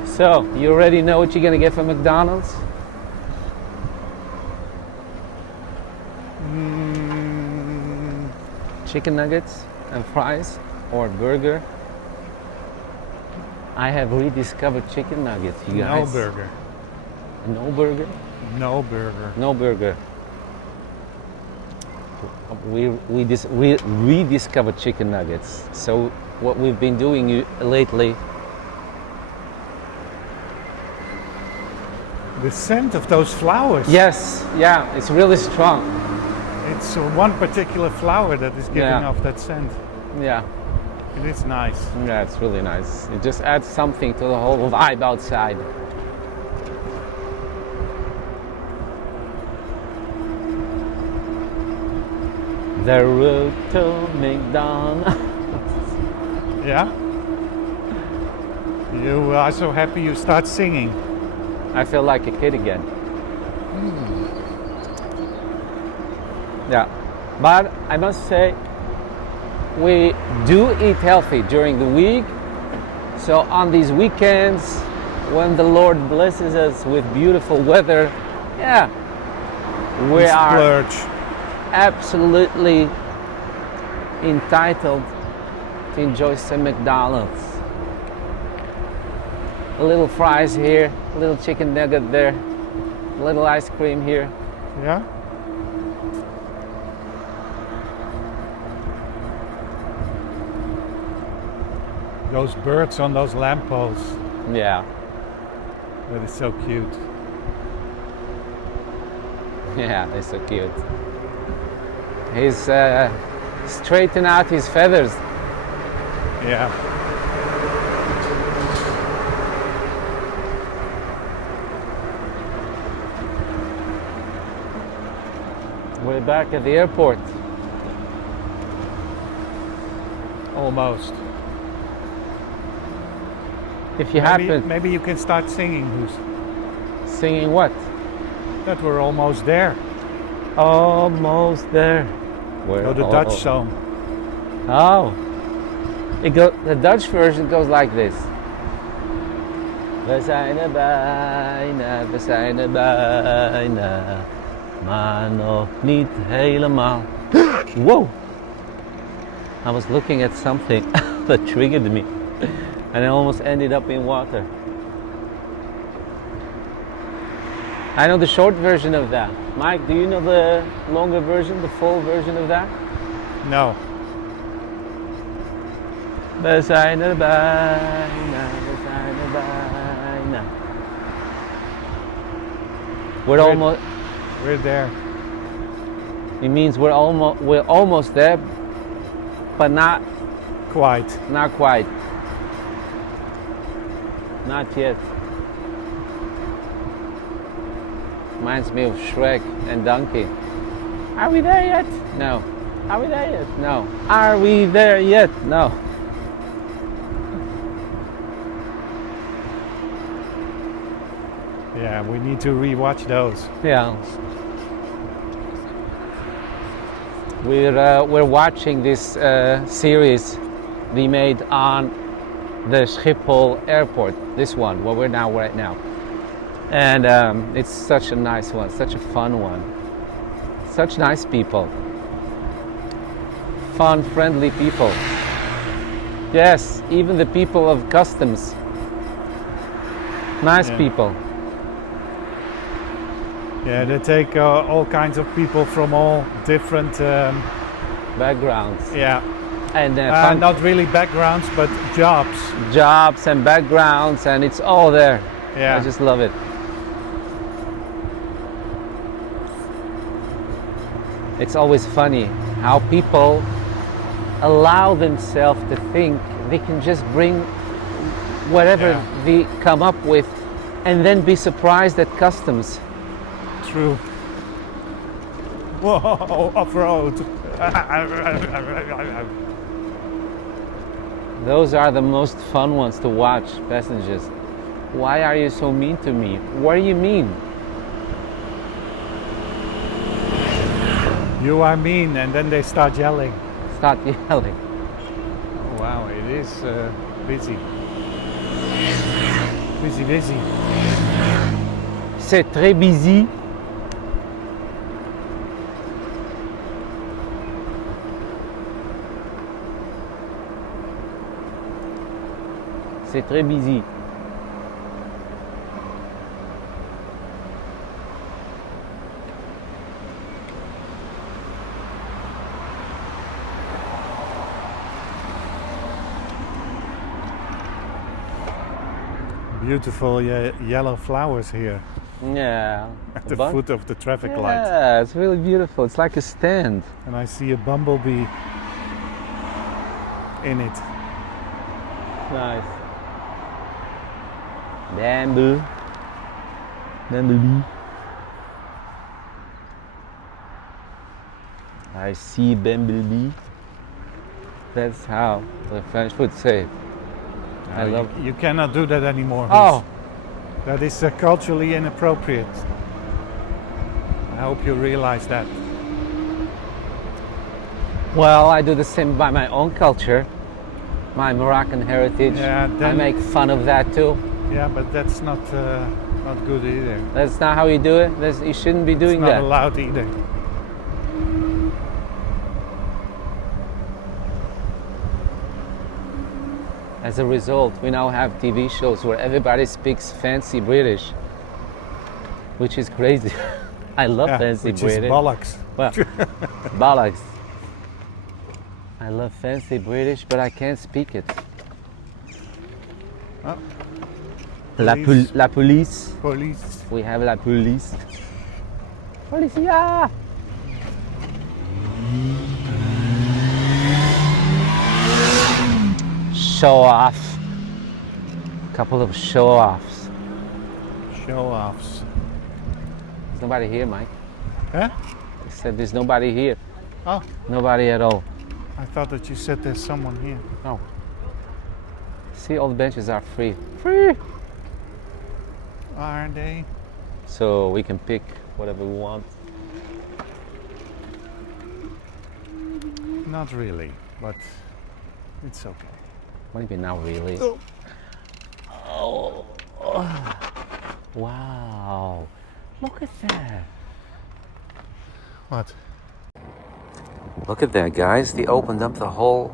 So, you already know what you're gonna get from McDonald's? Chicken nuggets and fries or burger. I have rediscovered chicken nuggets, you guys. No burger. No burger? No burger. No burger. We rediscovered chicken nuggets. So what we've been doing lately. The scent of those flowers. Yes, yeah, it's really strong. It's one particular flower that is giving Yeah. off that scent. Yeah, And it's nice. yeah, it's really nice. It just adds something to the whole vibe outside. The road to McDonald's. Yeah? You are so happy you start singing. I feel like a kid again. Yeah, but I must say, we do eat healthy during the week. So on these weekends, when the Lord blesses us with beautiful weather, yeah, we are Splurge. absolutely entitled to enjoy some McDonald's. A little fries here, a little chicken nugget there, a little ice cream here. Yeah? Those birds on those lampposts. Yeah, That is so cute. yeah, they're so cute. He's straighten out his feathers. Yeah. We're back at the airport. Almost. If you happen Maybe you can start singing, Hoes. singing what? That we're almost there. Almost there. We're Oh, the Dutch song. Oh, the Dutch version goes like this. We zijn er bijna, we zijn er bijna, maar nog niet helemaal. Whoa! I was looking at something that triggered me, and I almost ended up in water. I know the short version of that. Mike, do you know the longer version, the full version of that? No. We zijn er bijna, we zijn er bijna. We're there. It means we're almost there, but not Quite. quite. Not yet. Reminds me of Shrek and Donkey. Are we there yet? No. Are we there yet? No. Are we there yet? No. Yeah, we need to rewatch those. Yeah. We're watching this series they made on the Schiphol airport. This one, where we're now right now, and it's such a nice one, such a fun one. Such nice people, fun, friendly people. Yes, even the people of customs. Nice Yeah. people. Yeah, they take all kinds of people from all different, Backgrounds. yeah, And fun not really backgrounds, but jobs. jobs and backgrounds, and it's all there. Yeah. I just love it. It's always funny how people allow themselves to think they can just bring whatever Yeah. they come up with and then be surprised at customs. True. Whoa, off-road. Those are the most fun ones to watch, passengers. Why are you so mean to me? What do you mean? You are mean, and then they start yelling. Start yelling. Oh, wow, it is busy. Busy. C'est très busy. C'est très busy. Beautiful yellow flowers here Yeah. at the But- foot of the traffic light. Yeah, it's really beautiful. It's like a stand. And I see a bumblebee in it. Nice. Bamboo. Bumblebee. I see bumblebee. That's how the French would say it. I love. You cannot do that anymore. Oh, That is culturally inappropriate. I hope you realize that. well, I do the same by my own culture, my Moroccan heritage. Yeah, I then- make fun of that too. Yeah, but that's not good either. That's not how you do it. You shouldn't be It's doing not that. allowed either. As a result, we now have TV shows where everybody speaks fancy British, which is crazy. I love Yeah, fancy which British. is bollocks. Well, bollocks. I love fancy British, but I can't speak it. Oh, La police. police. We have la police. Policia! Show off. Couple of show offs. Show-offs. There's nobody here, Mike. Huh? I said there's nobody here. Oh, Nobody at all. I thought that you said there's someone here. No. See, all the benches are free. Free! Are they? So we can pick whatever we want. Not really, but it's okay. What do you mean now, really? Oh. Oh. Wow. Look at that. What? Look at that, guys. They opened up the whole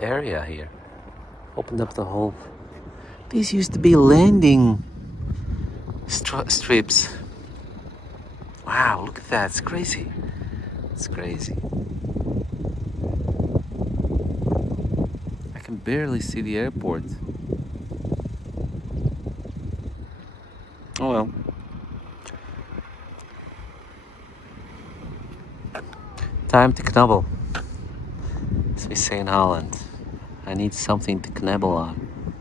area here. Opened up the whole. These used to be landing strips. Wow, look at that. It's crazy. It's crazy. I can barely see the airport. Oh well. Time to knabbel. As we say in Holland. I need something to knabbel on.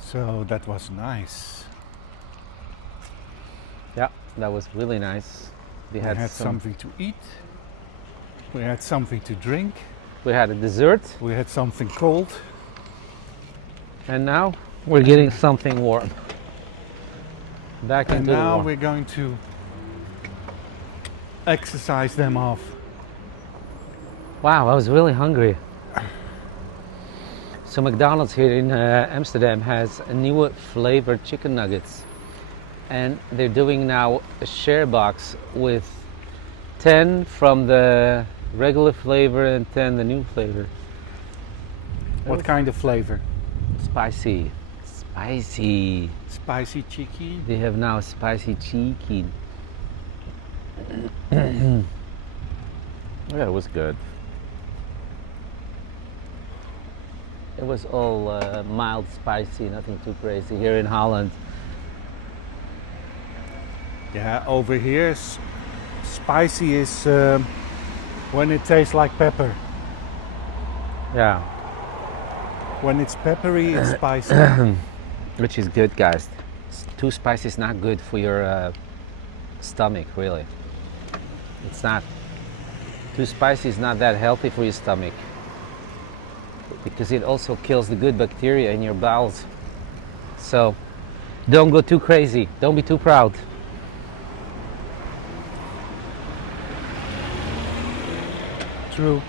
So that was nice. Yeah, that was really nice. We We had something to eat. We had something to drink. We had a dessert, We had something cold. and now we're getting something warm. Back And into the now warm. we're going to exercise them off. Wow, I was really hungry. So McDonald's here in Amsterdam has a new flavored chicken nuggets, and they're doing now a share box with 10 from the regular flavor and 10 the new flavor. What kind of flavor? Spicy. Spicy. Spicy chicken. They have now spicy chicken. Yeah, it was good. It was all mild, spicy, nothing too crazy here in Holland. Yeah, over here, spicy is when it tastes like pepper. Yeah, When it's peppery, it's spicy. which is good, guys. Too spicy is not good for your stomach, really. It's not. Too spicy is not that healthy for your stomach because it also kills the good bacteria in your bowels. So don't go too crazy. Don't be too proud. True.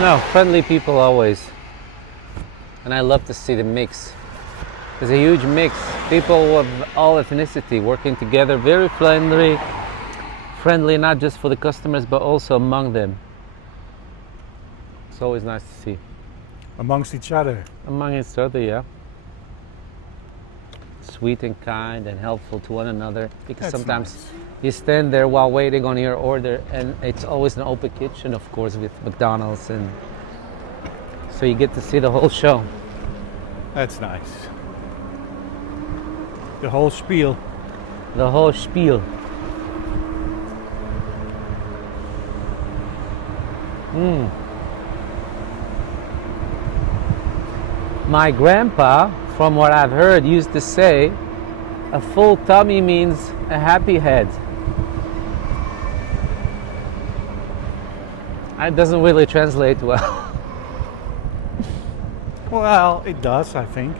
No, friendly people always. And I love to see the mix. There's a huge mix. People of all ethnicity working together, very friendly. Friendly not just for the customers, but also among them. It's always nice to see. Amongst each other. Among each other, yeah. Sweet and kind and helpful to one another. Because That's sometimes nice. you stand there while waiting on your order, and it's always an open kitchen, of course, with McDonald's, and so you get to see the whole show. That's nice. The whole spiel. The whole spiel. My grandpa, from what I've heard, used to say, a full tummy means a happy head. It doesn't really translate well. Well, it does, I think.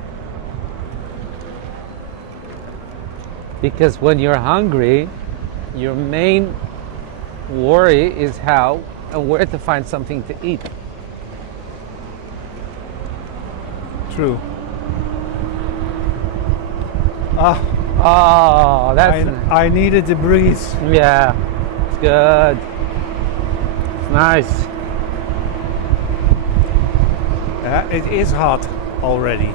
Because when you're hungry, your main worry is how and where to find something to eat. True. Ah, Oh, that's I needed to breathe. yeah, it's good. It's nice. It is hot already.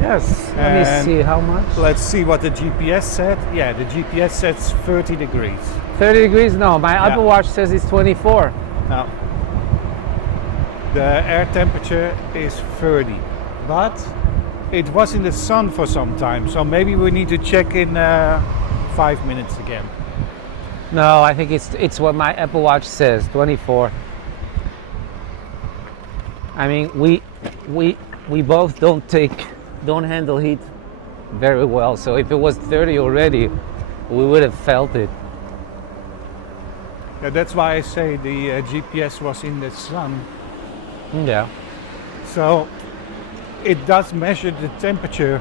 Yes. Let me And see how much. Let's see what the GPS said. Yeah, the GPS says 30 degrees. 30 degrees? No, my Yeah. Apple Watch says it's 24. Now, the air temperature is 30, but it was in the sun for some time, so maybe we need to check in 5 minutes again. No, I think it's what my Apple Watch says, 24. I mean, we both don't handle heat very well. So if it was 30 already, we would have felt it. Yeah, that's why I say the GPS was in the sun. Yeah. So it does measure the temperature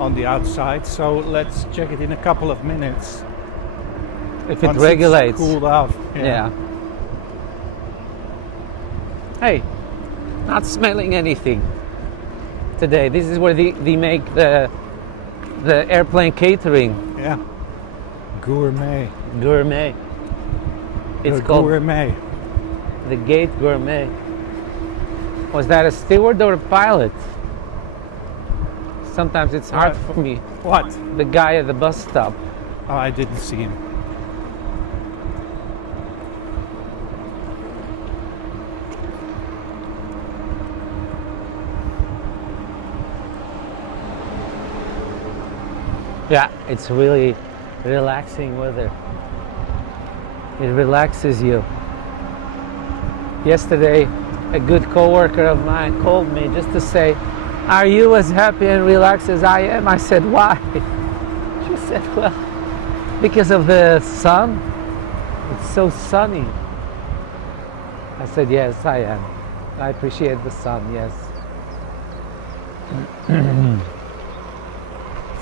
on the outside. So let's check it in a couple of minutes. If it Once regulates. it's cooled off. Yeah. Hey, not smelling anything today. This is where they make the airplane catering. Yeah. Gourmet. Gourmet. It's The called gourmet. the Gate Gourmet. Was that a steward or a pilot? Sometimes it's hard What? for me. What? The guy at the bus stop. Oh, I didn't see him. Yeah, it's really relaxing weather. It relaxes you. Yesterday, a good coworker of mine called me just to say, "Are you as happy and relaxed as I am?" I said, "Why?" She said, "Well, because of the sun. It's so sunny." I said, "Yes, I am. I appreciate the sun, yes."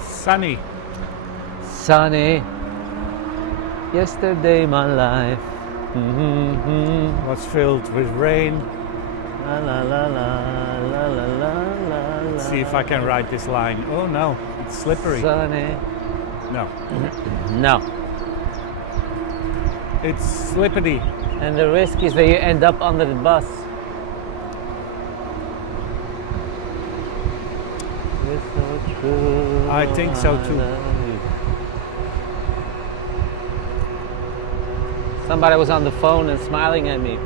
Sunny. Sunny. Yesterday my life Was filled with rain. la la la la la la la. Let's see if I can write this line. Oh no, it's slippery. Sunny. No, No. it's slippery. And the risk is that you end up under the bus. It's so true. I think so too. love you. Somebody was on the phone and smiling at me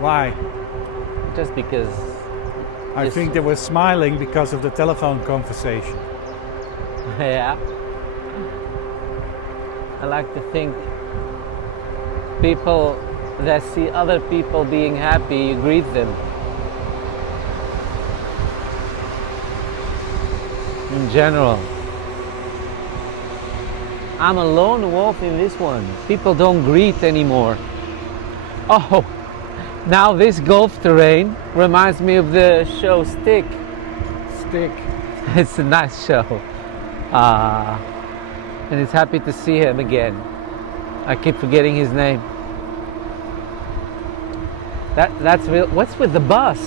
Why? just because. I Yes. think they were smiling because of the telephone conversation. Yeah. I like to think people that see other people being happy, you greet them. In general. I'm a lone wolf in this one. People don't greet anymore. Oh, now this golf terrain reminds me of the show Stick. Stick. It's a nice show. And it's happy to see him again. I keep forgetting his name. That's real. What's with the bus?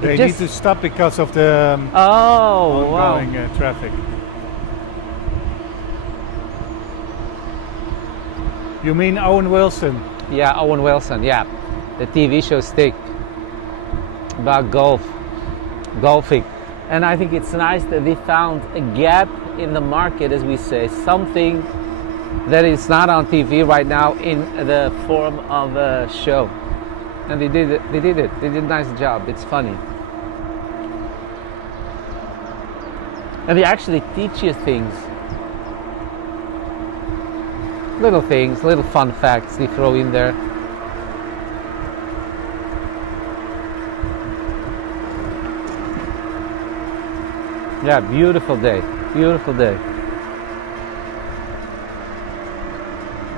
They need to stop because of the Oh, wow. ongoing traffic. You mean Owen Wilson? Yeah, Owen Wilson, yeah. The TV show Stick. About golfing. And I think it's nice that they found a gap in the market, as we say, something that is not on TV right now in the form of a show. And they did it. They did a nice job. It's funny. And they actually teach you things. Little things, little fun facts they throw in there. Yeah, beautiful day. Beautiful day.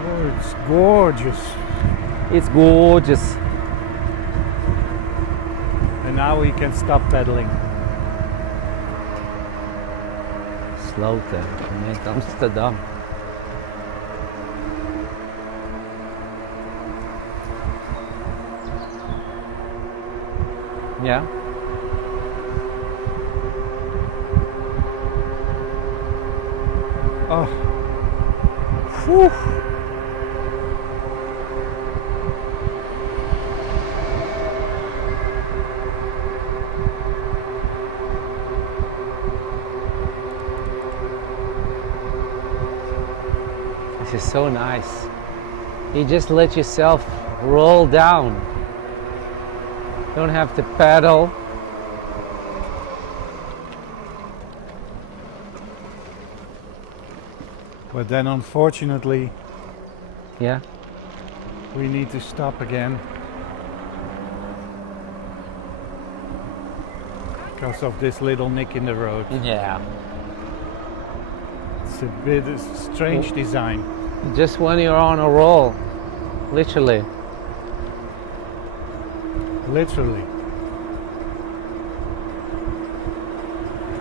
Oh, it's gorgeous. It's gorgeous. And now we can stop pedaling. Sloten, gemeente Amsterdam. Ja. Oh. Whew. This is so nice. You just let yourself roll down. Don't have to pedal. But then unfortunately Yeah. we need to stop again because of this little nick in the road. Yeah. It's a bit strange design. Just when you're on a roll, literally. Literally.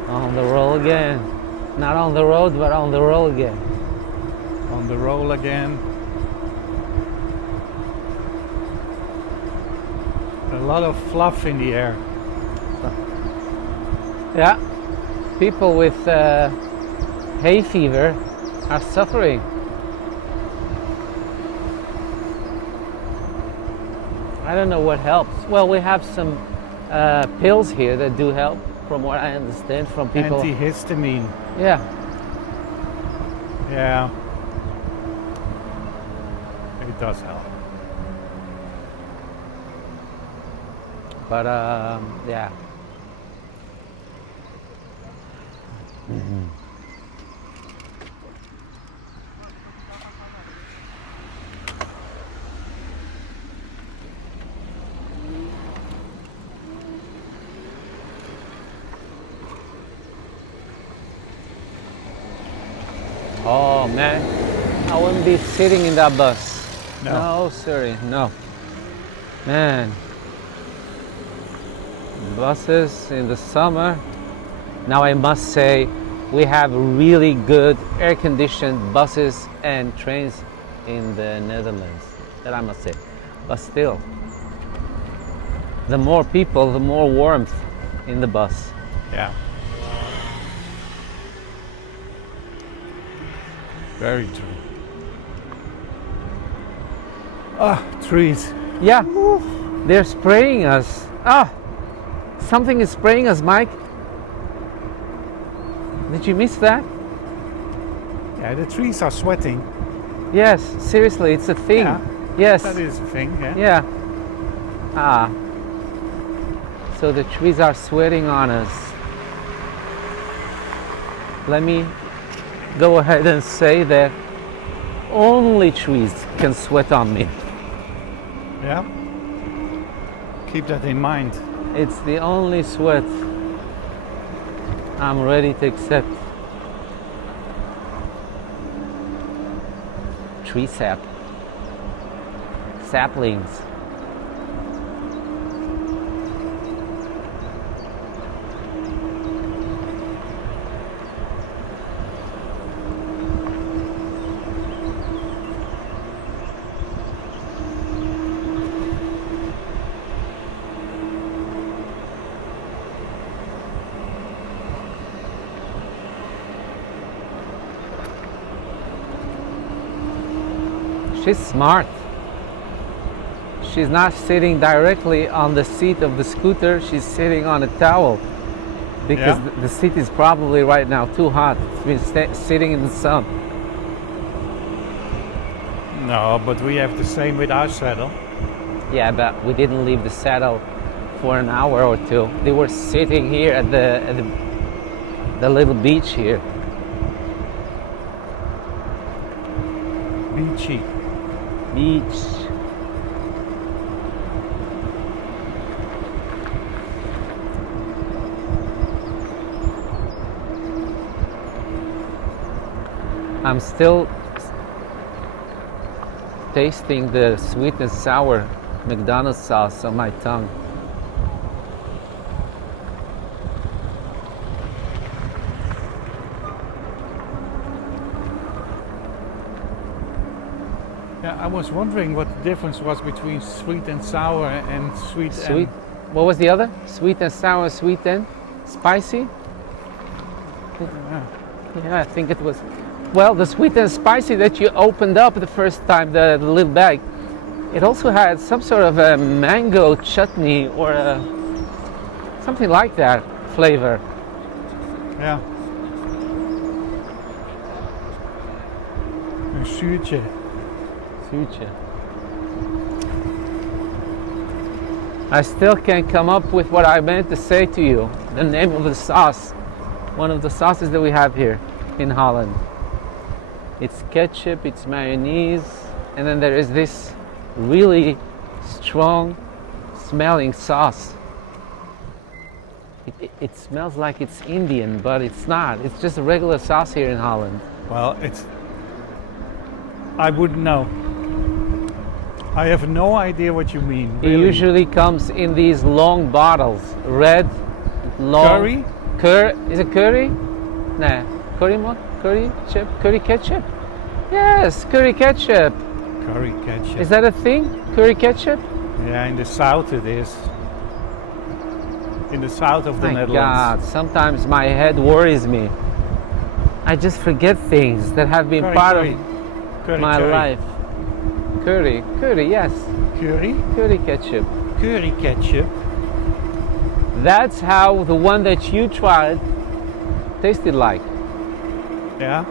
On the roll again. Not on the road, but on the roll again. On the roll again. A lot of fluff in the air. Yeah. People with hay fever are suffering. I don't know what helps. Well, we have some pills here that do help, from what I understand from people. Antihistamine. Yeah. Yeah. It does help. But yeah. Oh man, I wouldn't be sitting in that bus. No, sorry, no. Man, buses in the summer. Now I must say, we have really good air-conditioned buses and trains in the Netherlands. That I must say. But still, the more people, the more warmth in the bus. Yeah. Very true. Ah, trees. Yeah, they're spraying us. Ah, something is spraying us, Mike. Did you miss that? Yeah, the trees are sweating. Yes, seriously, it's a thing. Yeah, Yes. that is a thing. Yeah. Yeah. Ah. So the trees are sweating on us. Let me go ahead and say that only trees can sweat on me. Yeah. Keep that in mind. It's the only sweat I'm ready to accept. Tree sap. Saplings. She's smart. She's not sitting directly on the seat of the scooter, she's sitting on a towel. Because Yeah. the seat is probably right now too hot. It's been sitting in the sun. No, but we have the same with our saddle. Yeah, but we didn't leave the saddle for an hour or two. They were sitting here at the little beach here. Beachy. Beach. I'm still tasting the sweet and sour McDonald's sauce on my tongue. Yeah, I was wondering what the difference was between sweet and sour and sweet. Sweet. What was the other? Sweet and sour, sweet and spicy? And, Yeah, I think it was. Well, the sweet and spicy that you opened up the first time, the little bag, it also had some sort of a mango chutney or something like that flavor. yeah. Een zuurtje. Future. I still can't come up with what I meant to say to you. The name of the sauce. One of the sauces that we have here in Holland. It's ketchup, it's mayonnaise, and then there is this really strong smelling sauce. It smells like it's Indian, but it's not. It's just a regular sauce here in Holland. Well, I wouldn't know. I have no idea what you mean. It Really. usually comes in these long bottles, red, long. Curry? Is it curry? Nah, curry ketchup? Yes, curry ketchup. Curry ketchup. Is that a thing? Curry ketchup? Yeah, in the south it is. In the south of the My Netherlands. God, sometimes my head worries me. I just forget things that have been part of my life. Curry, yes. Curry ketchup. Curry ketchup. That's how the one that you tried tasted like. Yeah,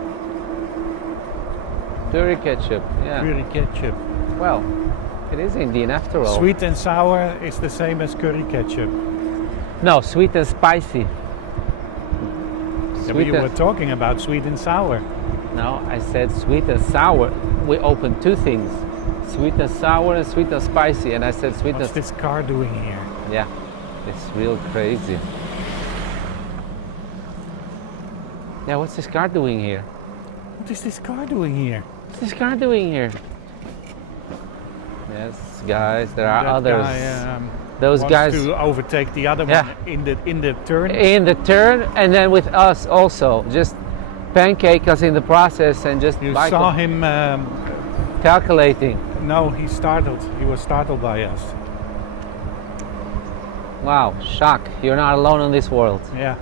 Curry ketchup, yeah. curry ketchup. Well, it is Indian after all. Sweet and sour is the same as curry ketchup. No, sweet and spicy. Yeah, but you were talking about sweet and sour. No, I said sweet and sour. We opened two things. Sweet and sour and sweet and spicy. And I said sweet What's and... this car doing here? Yeah, it's real crazy. Yeah, what's this car doing here? What is this car doing here? What's this car doing here? Yes, guys, there are That others. guy, Those wants guys to overtake the other Yeah. one in the turn. in the turn, and then with us also. Just pancake us in the process and just You bike saw us. him. Calculating. No, he startled. He was startled by us. Wow, shock. You're not alone in this world. Yeah.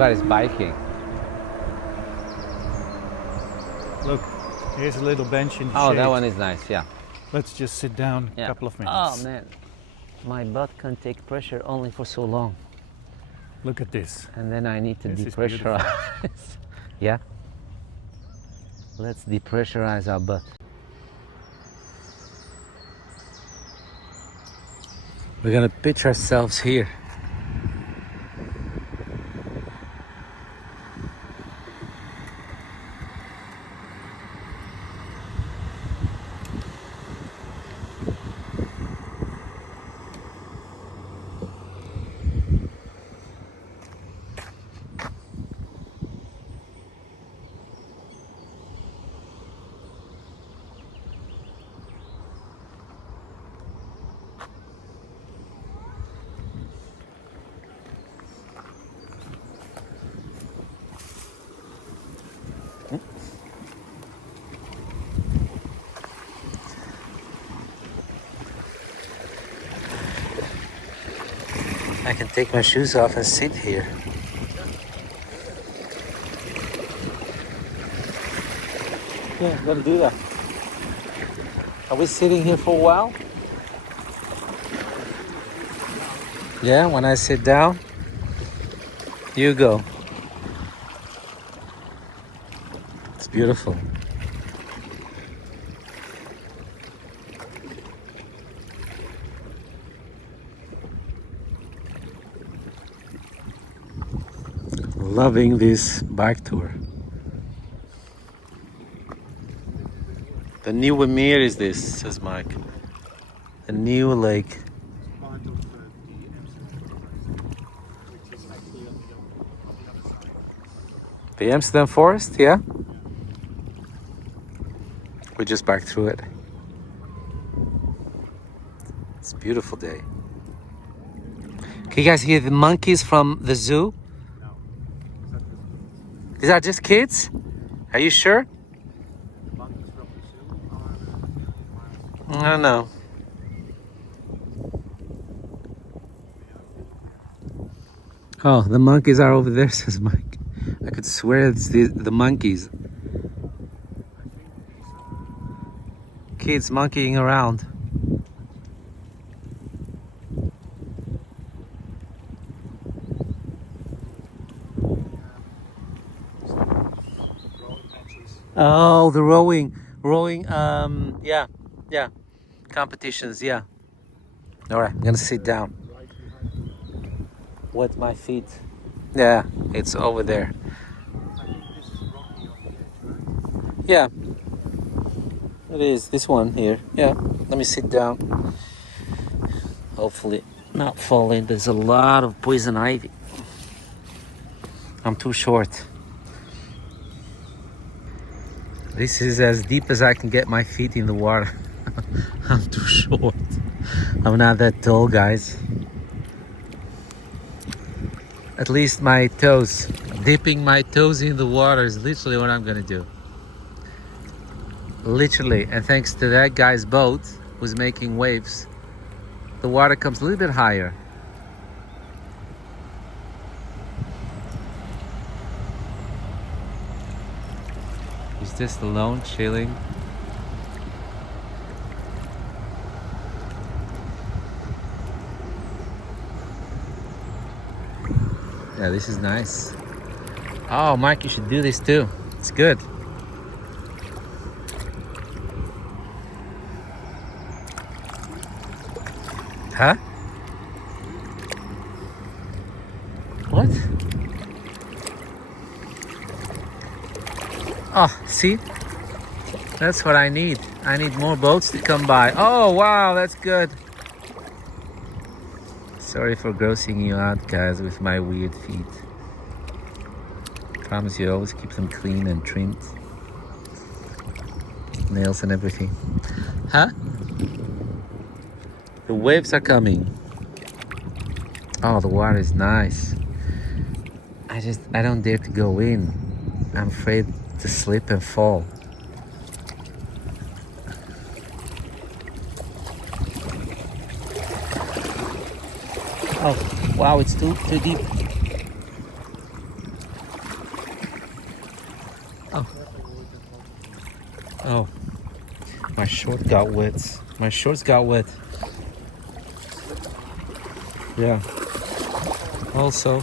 Everybody's biking. Look, here's a little bench in the Oh, shade. that one is nice, yeah. Let's just sit down a couple of minutes. Oh man, my butt can take pressure only for so long. Look at this. And then I need to This is depressurize. Yeah. Let's depressurize our butt. We're gonna pitch ourselves here. I can take my shoes off and sit here. Yeah, I'm gonna do that. Are we sitting here for a while? Yeah, when I sit down, you go. It's beautiful. Loving this bike tour. The new Wimir is this, says Mike. The new lake. Part of the Amsterdam Forest, which is actually on the other side. The Amsterdam Forest, yeah? We just biked through it. It's a beautiful day. Can you guys hear the monkeys from the zoo? No. These are just kids? Are you sure? The monkeys from the zoo are I don't know. Oh, the monkeys are over there, says Mike. I could swear it's the monkeys. Kids monkeying around. Oh, the rowing, yeah, competitions, yeah. All right, I'm gonna sit down. Wet my feet. Yeah, it's over there. I think this is rocky on the edge, right? Yeah, it is. This one here. Yeah, let me sit down. Hopefully not fall in. There's a lot of poison ivy. I'm too short. This is as deep as I can get my feet in the water. I'm too short. I'm not that tall, guys. At least my toes. Dipping my toes in the water is literally what I'm gonna do. Literally. And thanks to that guy's boat who's making waves, the water comes a little bit higher. He's just alone, chilling. Yeah, this is nice. Oh, Mike, you should do this too. It's good. Huh? What? Oh, see? That's what I need. I need more boats to come by. Oh, wow, that's good. Sorry for grossing you out, guys, with my weird feet. Promise you always keep them clean and trimmed. Nails and everything. Huh? The waves are coming. Oh, the water is nice. I don't dare to go in. I'm afraid to slip and fall. Oh, wow, it's too deep. Oh. Oh. My short got wet. My shorts got wet. Yeah. Also.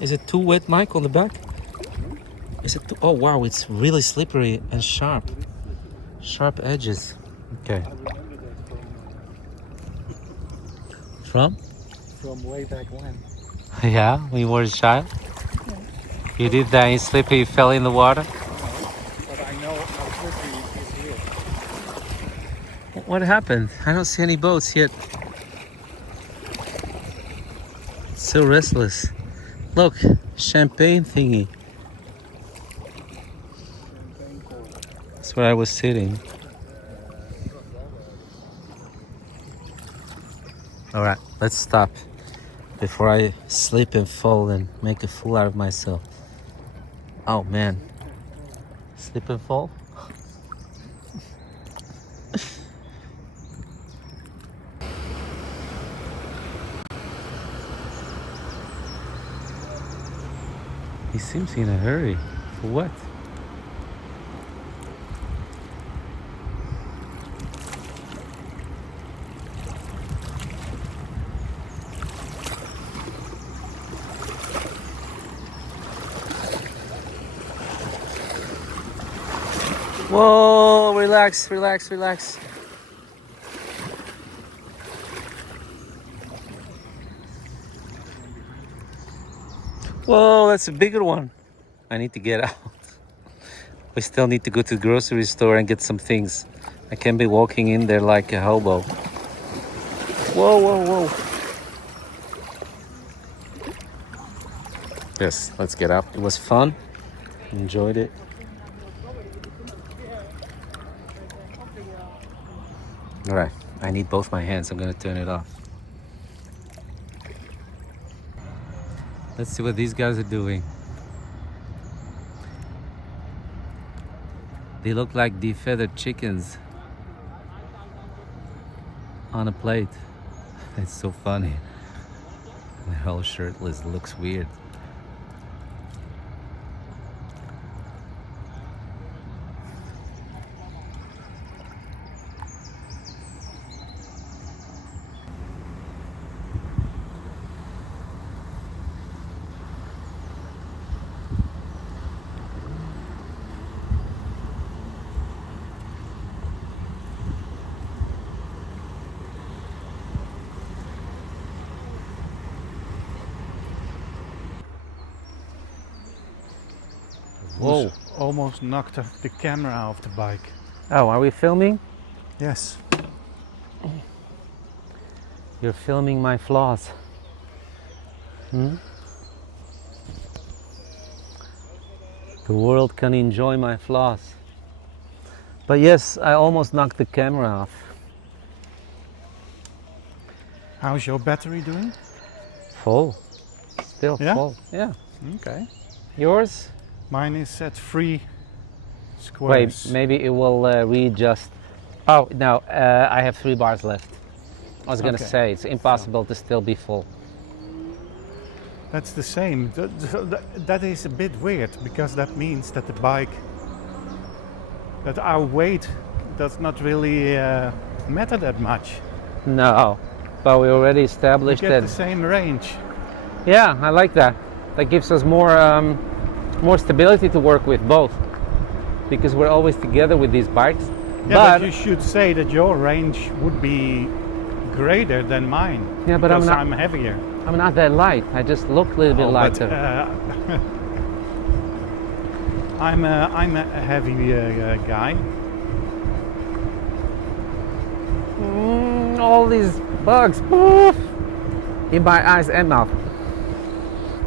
Is it too wet, Mike, on the back? Is it too... Oh, wow, it's really slippery and sharp. Sharp edges. Okay. From? From way back when. Yeah, when you were a child? Yeah. You did that and slippery, you fell in the water? But I know how slippery it is here. What happened? I don't see any boats yet. It's so restless. Look, champagne thingy. That's where I was sitting. All right, let's stop before I slip and fall and make a fool out of myself. Oh man, slip and fall? He seems in a hurry. For what? Whoa, relax, relax, relax. Whoa, that's a bigger one. I need to get out. We still need to go to the grocery store and get some things. I can't be walking in there like a hobo. Whoa, whoa, whoa. Yes, let's get up. It was fun. Enjoyed it. All right, I need both my hands. I'm gonna turn it off. Let's see what these guys are doing. They look like defeathered chickens on a plate. It's so funny. They're all shirtless. It looks weird. Whoa. Almost knocked the camera off the bike. Oh, are we filming? Yes. You're filming my flaws. Hmm? The world can enjoy my flaws. But yes, I almost knocked the camera off. How's your battery doing? Full. Still Yeah? full. Yeah. Okay. Yours? Mine is at 3 Wait, squares. maybe it will readjust. Oh, no, I have 3 bars left. I was going to Okay. say, it's impossible to still be full. That's the same. That is a bit weird because that means that the bike, that our weight does not really matter that much. No, but we already We established get that. the same range. Yeah, I like that. That gives us more stability to work with both, because we're always together with these bikes. Yeah, but you should say that your range would be greater than mine. Yeah, but because I'm not- heavier. I'm not that light. I just look a little bit Oh, but, lighter. I'm a heavy guy. All these bugs poof, in my eyes and mouth.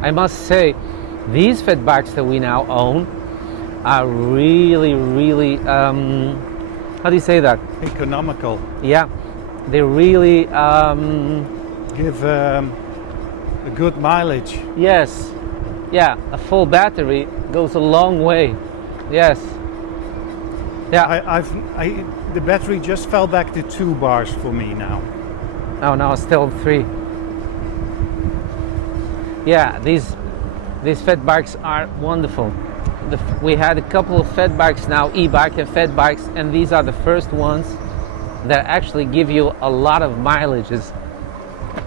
I must say, these fat bikes that we now own are really, really, how do you say that? Economical. Yeah, they really, Give a good mileage. yes, yeah, a full battery goes a long way. Yes. Yeah. The battery just fell back to 2 bars for me now. Oh no, still 3. Yeah, these These fat bikes are wonderful. We had a couple of fat bikes now, e-bike and fat bikes, and these are the first ones that actually give you a lot of mileages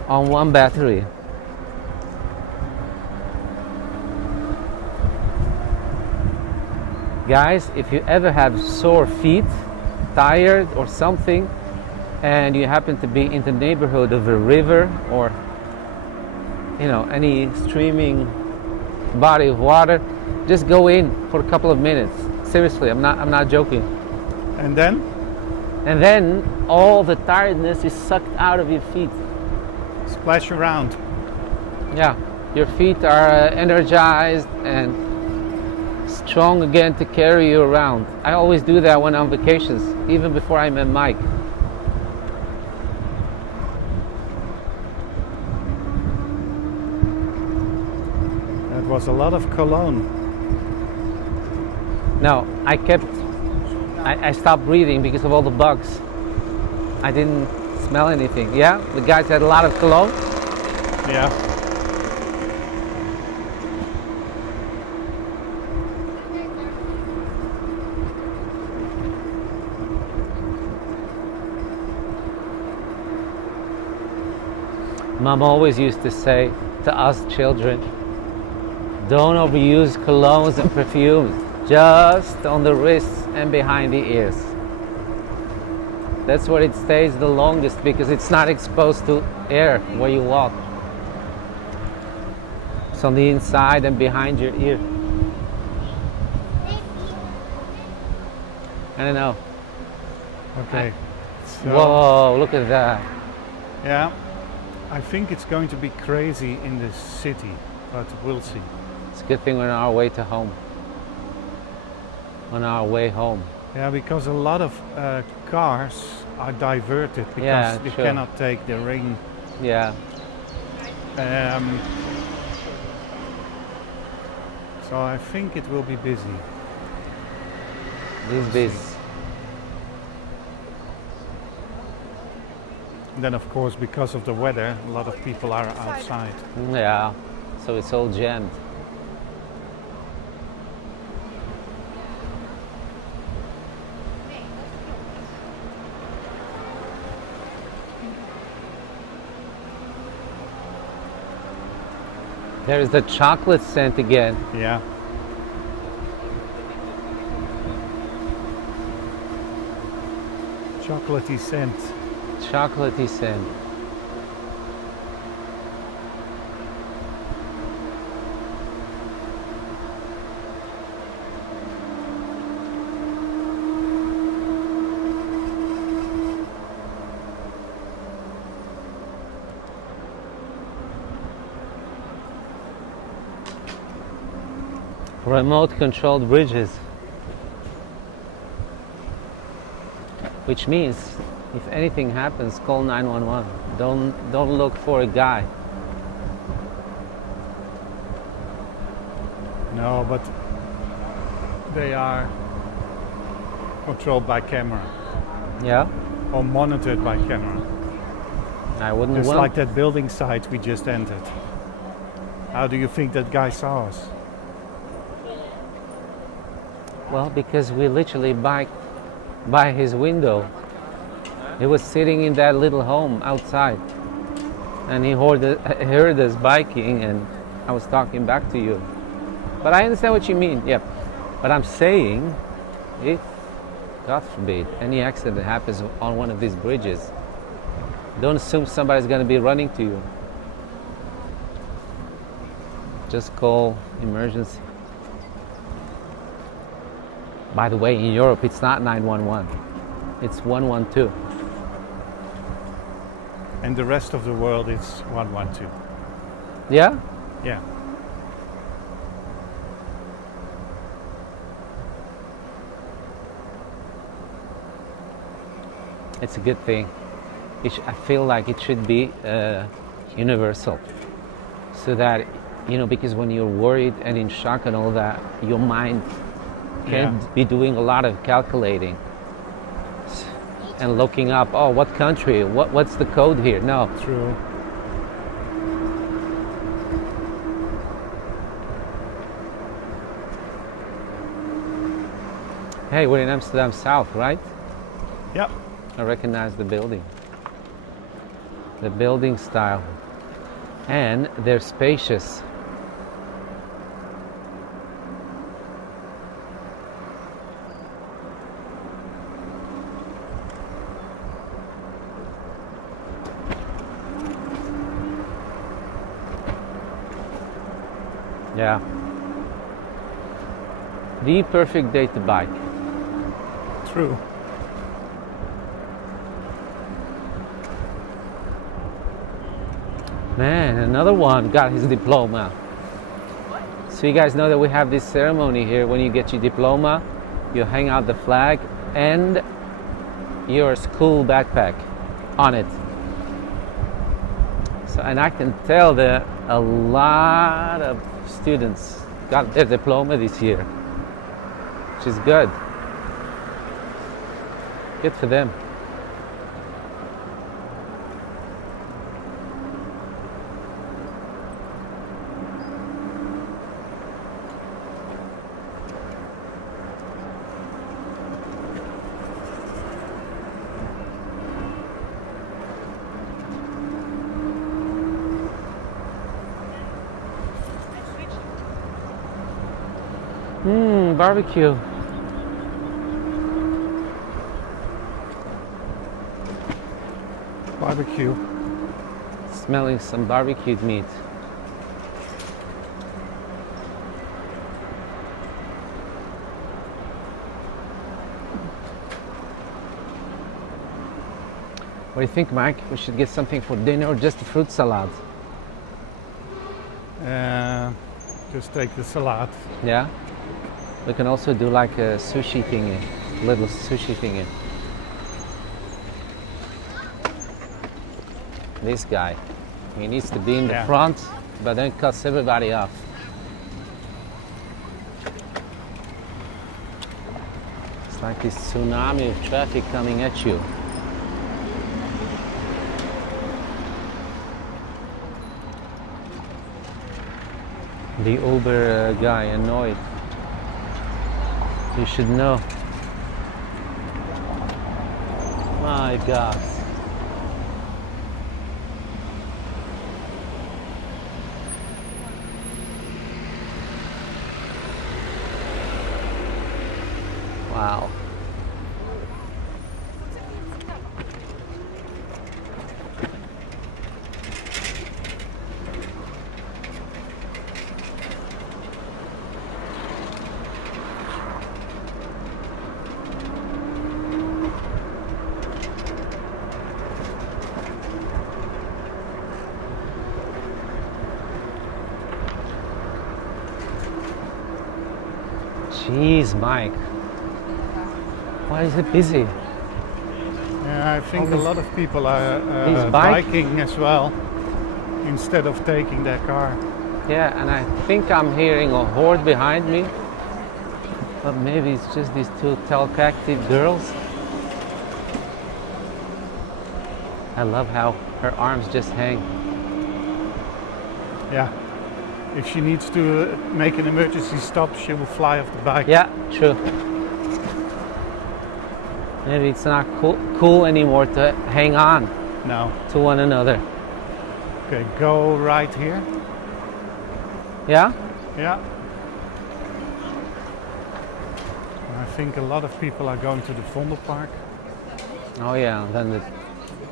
on one battery. Guys, if you ever have sore feet, tired or something, and you happen to be in the neighborhood of a river or any streaming body of water, just go in for a couple of minutes. Seriously, I'm not joking. And then? And then all the tiredness is sucked out of your feet. Splash around. Yeah, your feet are energized and strong again to carry you around. I always do that when I'm on vacations, even before I met Mike. That was a lot of cologne. No, I stopped breathing because of all the bugs. I didn't smell anything. Yeah, the guys had a lot of cologne. Yeah. Mom always used to say to us children, don't overuse colognes and perfumes, just on the wrists and behind the ears. That's where it stays the longest because it's not exposed to air where you walk. It's on the inside and behind your ear. I don't know. Okay. So, Whoa, look at that. yeah, I think it's going to be crazy in the city, but we'll see. It's a good thing we're on our way to home. On our way home. Yeah, because a lot of cars are diverted because Yeah, they sure. cannot take the ring. Yeah. So I think it will be busy. These bees. And then, of course, because of the weather, a lot of people are outside. Yeah. So it's all jammed. There's the chocolate scent again. Yeah. Chocolatey scent. Chocolatey scent. Remote controlled bridges. Which means if anything happens, call 911. Don't look for a guy. No, but they are controlled by camera Yeah? or monitored by camera. I wouldn't Just want like that building site we just entered. How do you think that guy saw us? Well, because we literally biked by his window. He was sitting in that little home outside. And he heard us biking and I was talking back to you. But I understand what you mean, yeah. But I'm saying, if, God forbid, any accident happens on one of these bridges, don't assume somebody's going to be running to you. Just call emergency. By the way, in Europe, it's not 911. It's 112. And the rest of the world, it's 112. Yeah? Yeah. It's a good thing. I feel like it should be universal. So that, because when you're worried and in shock and all that, your mind can't be doing a lot of calculating and looking up, oh, what country, what's the code here? No. True. Hey, we're in Amsterdam South, right? Yep. I recognize the building. The building style. And they're spacious. Yeah. The perfect day to bike. True. Man, another one got his diploma. So you guys know that we have this ceremony here. When you get your diploma, you hang out the flag and your school backpack on it. So, and I can tell that a lot of students got their diploma this year, which is good. Good for them. Barbecue. Barbecue. Smelling some barbecued meat. What do you think, Mike? We should get something for dinner or just a fruit salad? Just take the salad. Yeah? We can also do like a sushi thingy, little sushi thingy. This guy, he needs to be in the front, but then cuts everybody off. It's like this tsunami of traffic coming at you. The Uber guy annoyed. You should know. My God. Wow. Jeez, Mike. Why is it busy? Yeah, I think a lot of people are these biking as well, instead of taking their car. Yeah, and I think I'm hearing a horde behind me. But maybe it's just these two talkative girls. I love how her arms just hang. Yeah. If she needs to make an emergency stop, she will fly off the bike. Yeah, true. Maybe it's not cool anymore to hang on No. to one another. Okay, go right here. Yeah? Yeah. I think a lot of people are going to the Vondelpark. Oh yeah, then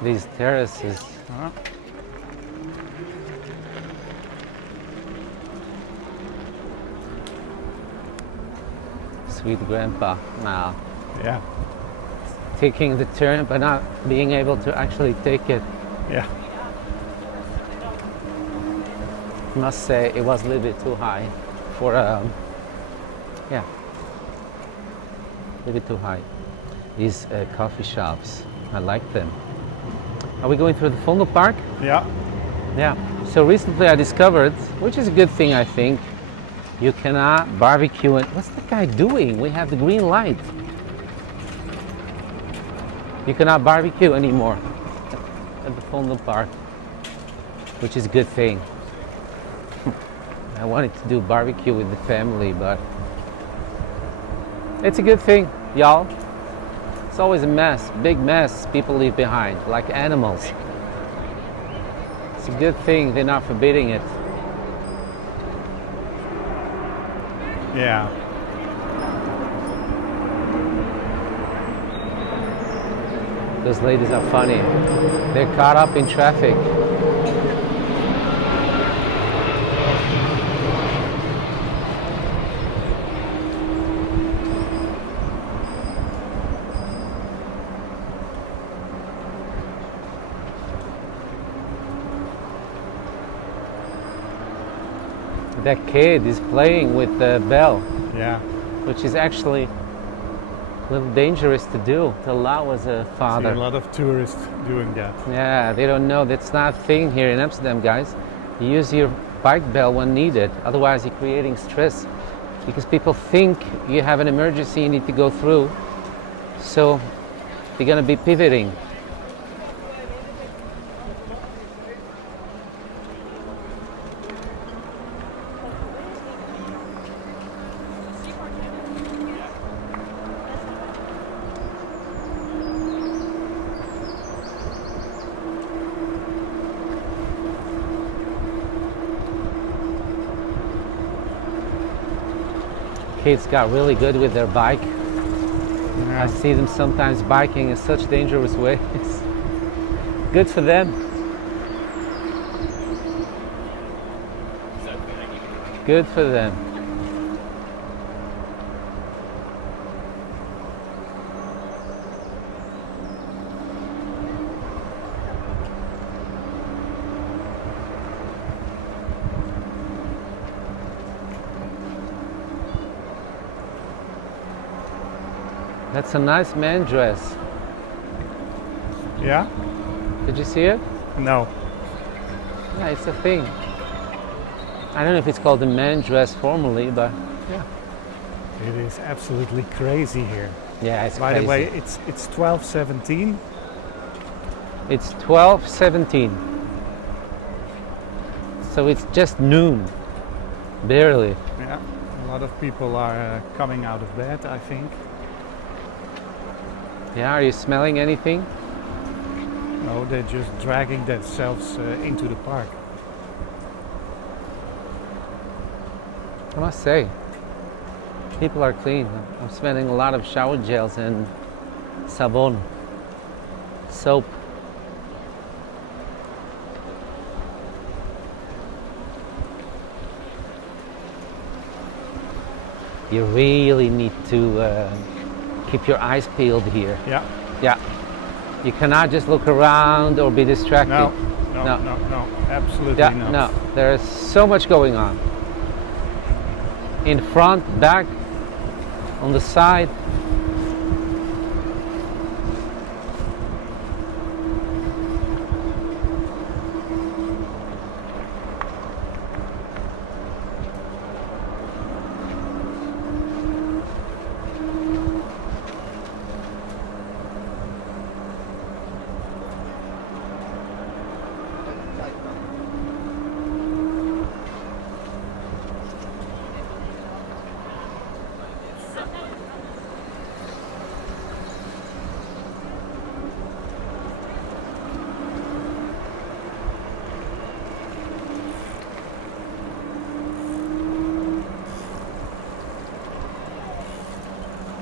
these terraces. Uh, Sweet grandpa. Wow. yeah. Taking the turn but not being able to actually take it. Yeah. Must say it was a little bit too high for yeah, a little bit too high. These coffee shops, I like them. Are we going through the Vondelpark? Yeah. Yeah. So recently I discovered, which is a good thing I think, you cannot barbecue. What's the guy doing? We have the green light. You cannot barbecue anymore at the Vondelpark, which is a good thing. I wanted to do barbecue with the family, but it's a good thing. y'all. It's always a mess, big mess people leave behind, like animals. It's a good thing they're not forbidding it. Yeah. Those ladies are funny. They're caught up in traffic. That kid is playing with the bell, Yeah. which is actually a little dangerous to do, to allow as a See father. a lot of tourists doing that. Yeah, they don't know. That's not a thing here in Amsterdam, guys. You use your bike bell when needed. Otherwise, you're creating stress because people think you have an emergency you need to go through. So they're going to be pivoting. Kids got really good with their bike. Yeah. I see them sometimes biking in such dangerous ways. Good for them. Good for them. That's a nice man dress. Yeah? Did you see it? No. Yeah, it's a thing. I don't know if it's called a man dress formally, but yeah. It is absolutely crazy here. Yeah, it's By crazy. the way, it's 12:17. It's 12:17. So it's just noon. Barely. Yeah. A lot of people are coming out of bed, I think. Yeah, are you smelling anything? No, they're just dragging themselves into the park. I must say, people are clean. I'm spending a lot of shower gels and sabon, soap. You really need to keep your eyes peeled here. Yeah. Yeah. You cannot just look around or be distracted. No. No. No. Absolutely Yeah, not. no. There's so much going on. In front, back, on the side.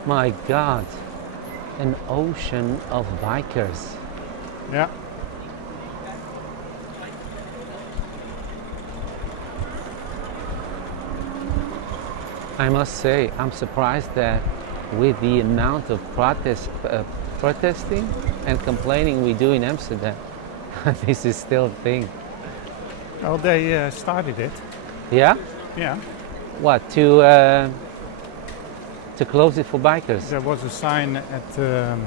My God, an ocean of bikers. Yeah. I must say, I'm surprised that with the amount of protesting and complaining we do in Amsterdam, this is still a thing. Oh, they started it. Yeah? Yeah. What, to close it for bikers? There was a sign at the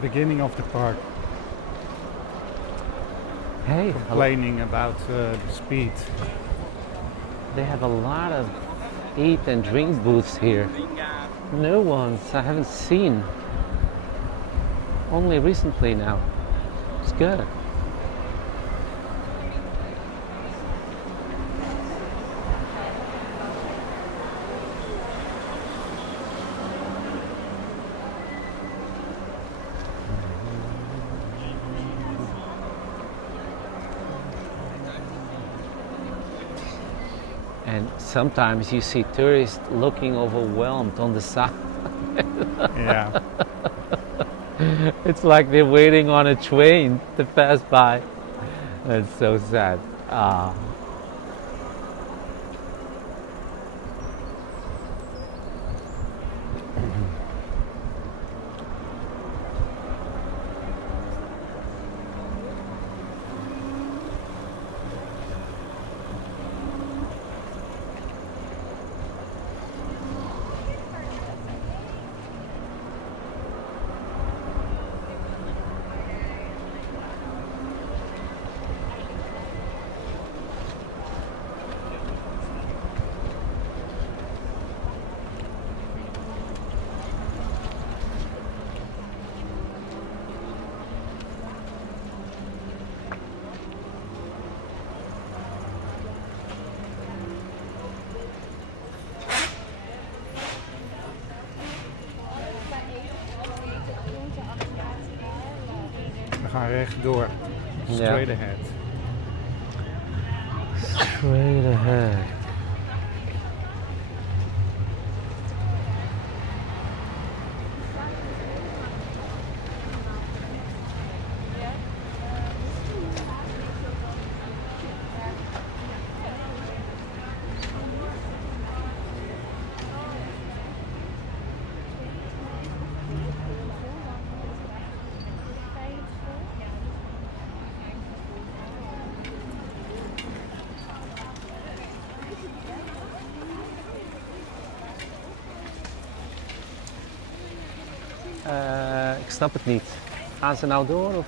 beginning of the park Hey, complaining about the speed. they have a lot of eat and drink booths here. New ones I haven't seen. Only recently now. It's good. And sometimes you see tourists looking overwhelmed on the side. Yeah. It's like they're waiting on a train to pass by. That's so sad. Ah. We gaan rechtdoor. Straight ahead. Straight ahead. Ik snap het niet. Gaan ze nou door? Of?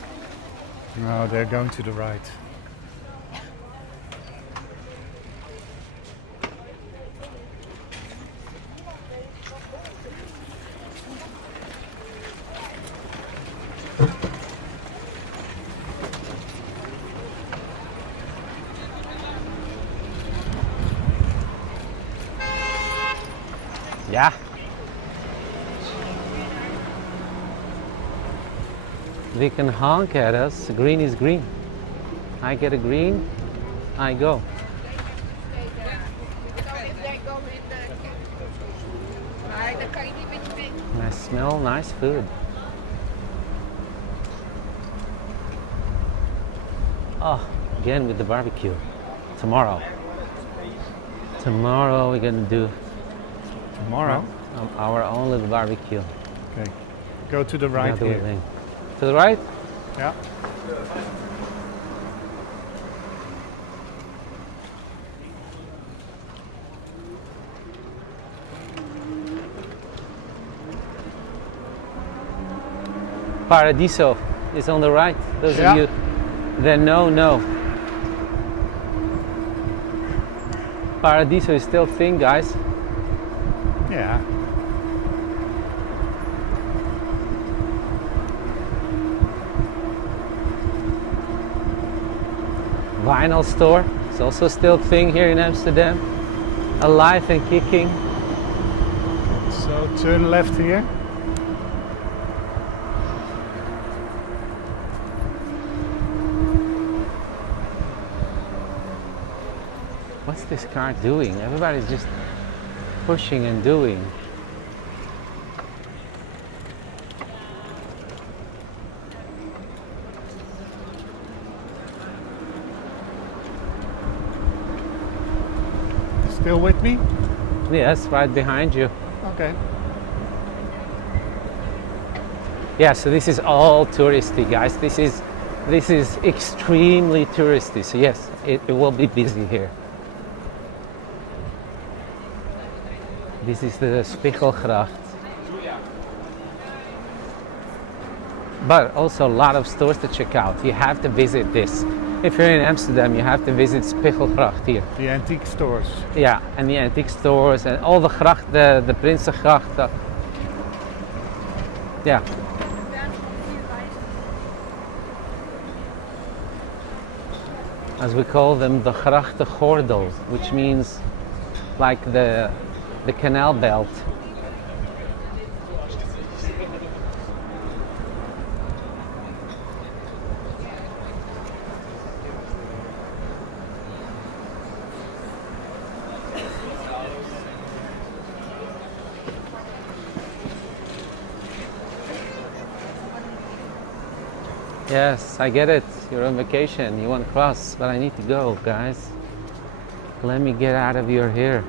No, they're going to the right. Ja. They can honk at us. Green is green. I get a green, I go. And I smell nice food. Oh, again with the barbecue. Tomorrow. Tomorrow we're gonna do Tomorrow? our own little barbecue. Okay. Go to the right Another here. thing. To the right? Yeah. Paradiso is on the right. Those Yeah. of you that know. Paradiso is still thin, guys. Yeah. Vinyl store. It's also still thing here in Amsterdam. Alive and kicking. So turn left here. What's this car doing? Everybody's just pushing and doing. Still with me? Yes, right behind you. Okay. Yeah, so this is all touristy, guys. This is extremely touristy. So yes, it will be busy here. This is the Spiegelgracht. But also a lot of stores to check out. You have to visit this. If you're in Amsterdam, you have to visit Spiegelgracht here. The antique stores. Yeah, and the antique stores and all the gracht, the Prinsengracht. Yeah. As we call them, the Grachtengordel, which means like the canal belt. Yes, I get it. You're on vacation. You want to cross, but I need to go, guys. Let me get out of your hair.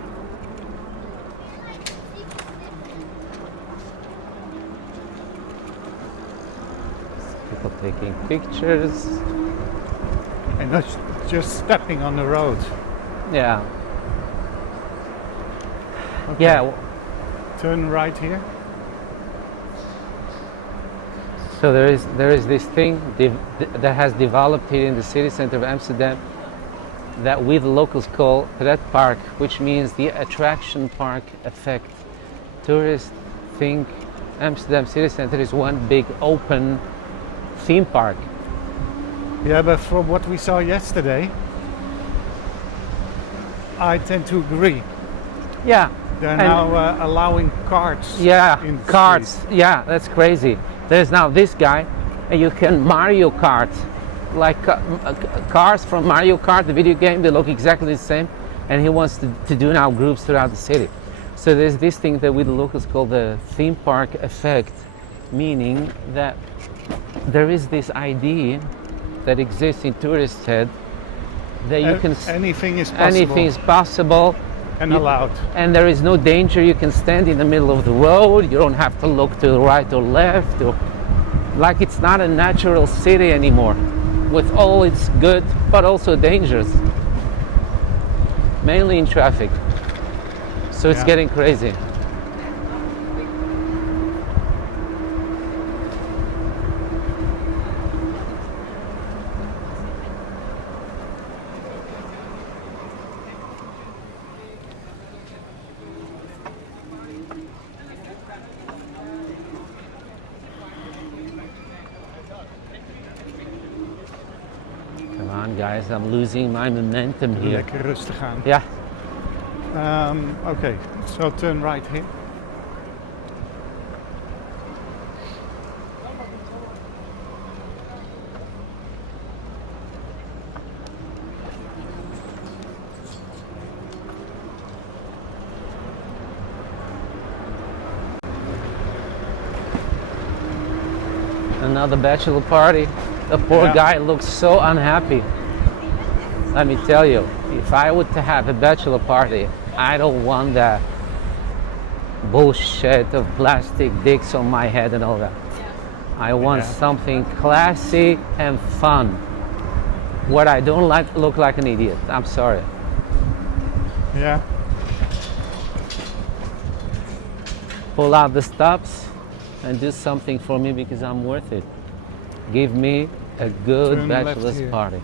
People taking pictures. And that's just stepping on the road. Yeah. Okay. Yeah. Turn right here. So there is this thing that has developed here in the city center of Amsterdam that we the locals call Pret Park, which means the attraction park effect. Tourists think Amsterdam city center is one big open theme park. Yeah, but from what we saw yesterday, I tend to agree. Yeah. They're And- now allowing carts. Yeah, in the carts. street. Yeah, that's crazy. There's now this guy, and you can Mario Kart, like cars from Mario Kart, the video game. They look exactly the same, and he wants to do now groups throughout the city. So there's this thing that we the locals call the theme park effect, meaning that there is this idea that exists in tourists' head that you can Anything is possible. anything is possible. and You- allowed. And there is no danger. You can stand in the middle of the road. You don't have to look to the right or left. Like it's not a natural city anymore, with all its good, but also dangers. Mainly in traffic. So it's Yeah. getting crazy. Come on, guys, I'm losing my momentum here. Lekker rustig aan. Yeah. Okay, so turn right here. Another bachelor party. The poor Yeah. guy looks so unhappy. Let me tell you, if I were to have a bachelor party, I don't want that bullshit of plastic dicks on my head and all that. I want Yeah. something classy and fun. What I don't like look like an idiot. I'm sorry. Yeah. Pull out the stops and do something for me because I'm worth it. Give me a good Turn left bachelor's here. party.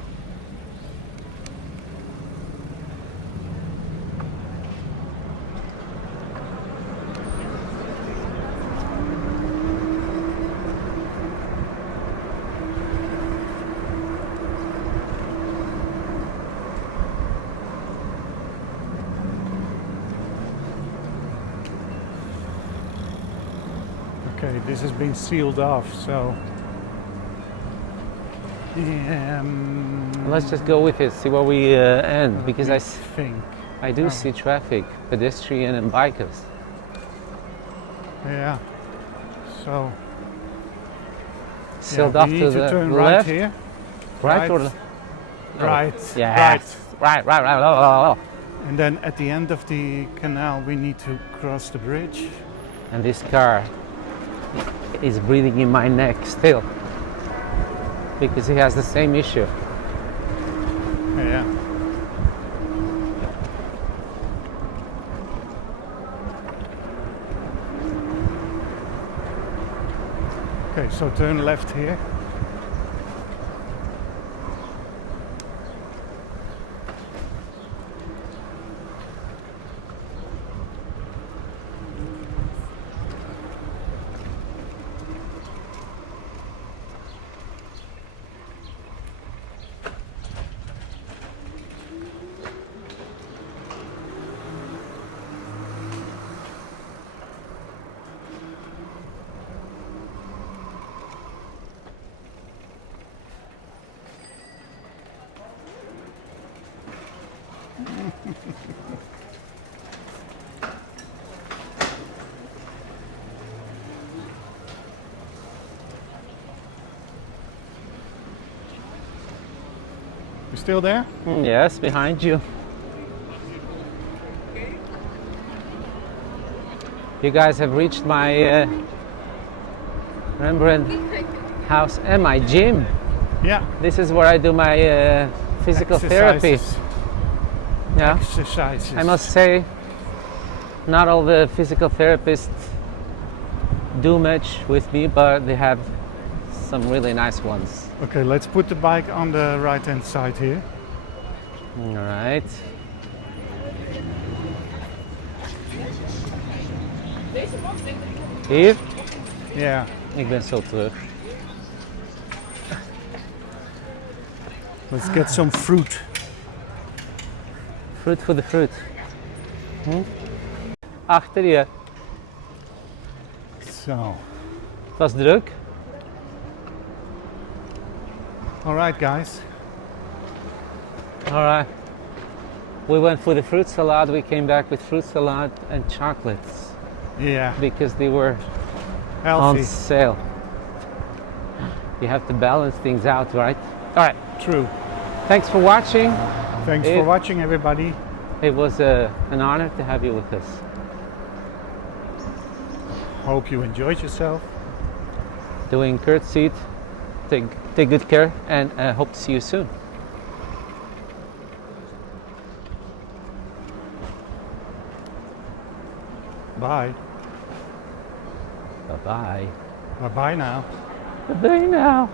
Okay, this has been sealed off, so. Yeah, Let's just go with it, see where we end, because I think. I do Oh. see traffic, pedestrian and bikers. Yeah. So. Sealed yeah, off we to need the to turn left, right here. right or Right. left? Right. Yes. Right. Right. And then at the end of the canal, we need to cross the bridge. And this car is breathing in my neck still, because he has the same issue. Yeah. Okay, so turn left here. You still there? Yes, behind you. You guys have reached my Rembrandt house and my gym. Yeah. This is where I do my physical therapy. Exercises. Yeah. Exercises. I must say, not all the physical therapists do much with me, but they have some really nice ones. Okay, let's put the bike on the right hand side here. All right. Hier? Yeah. Ik ben zo terug. Let's get some fruit. Fruit for the fruit. Achter je. So, Het was druk. all right, guys. All right. We went for the fruit salad. We came back with fruit salad and chocolates Yeah. because they were Healthy. on sale. You have to balance things out, right? All right. True. Thanks for watching. Thanks for watching, everybody. It was an honor to have you with us. Hope you enjoyed yourself. Doing curtsy. Take good care, and hope to see you soon. Bye. Bye-bye. Bye bye now. Bye-bye now.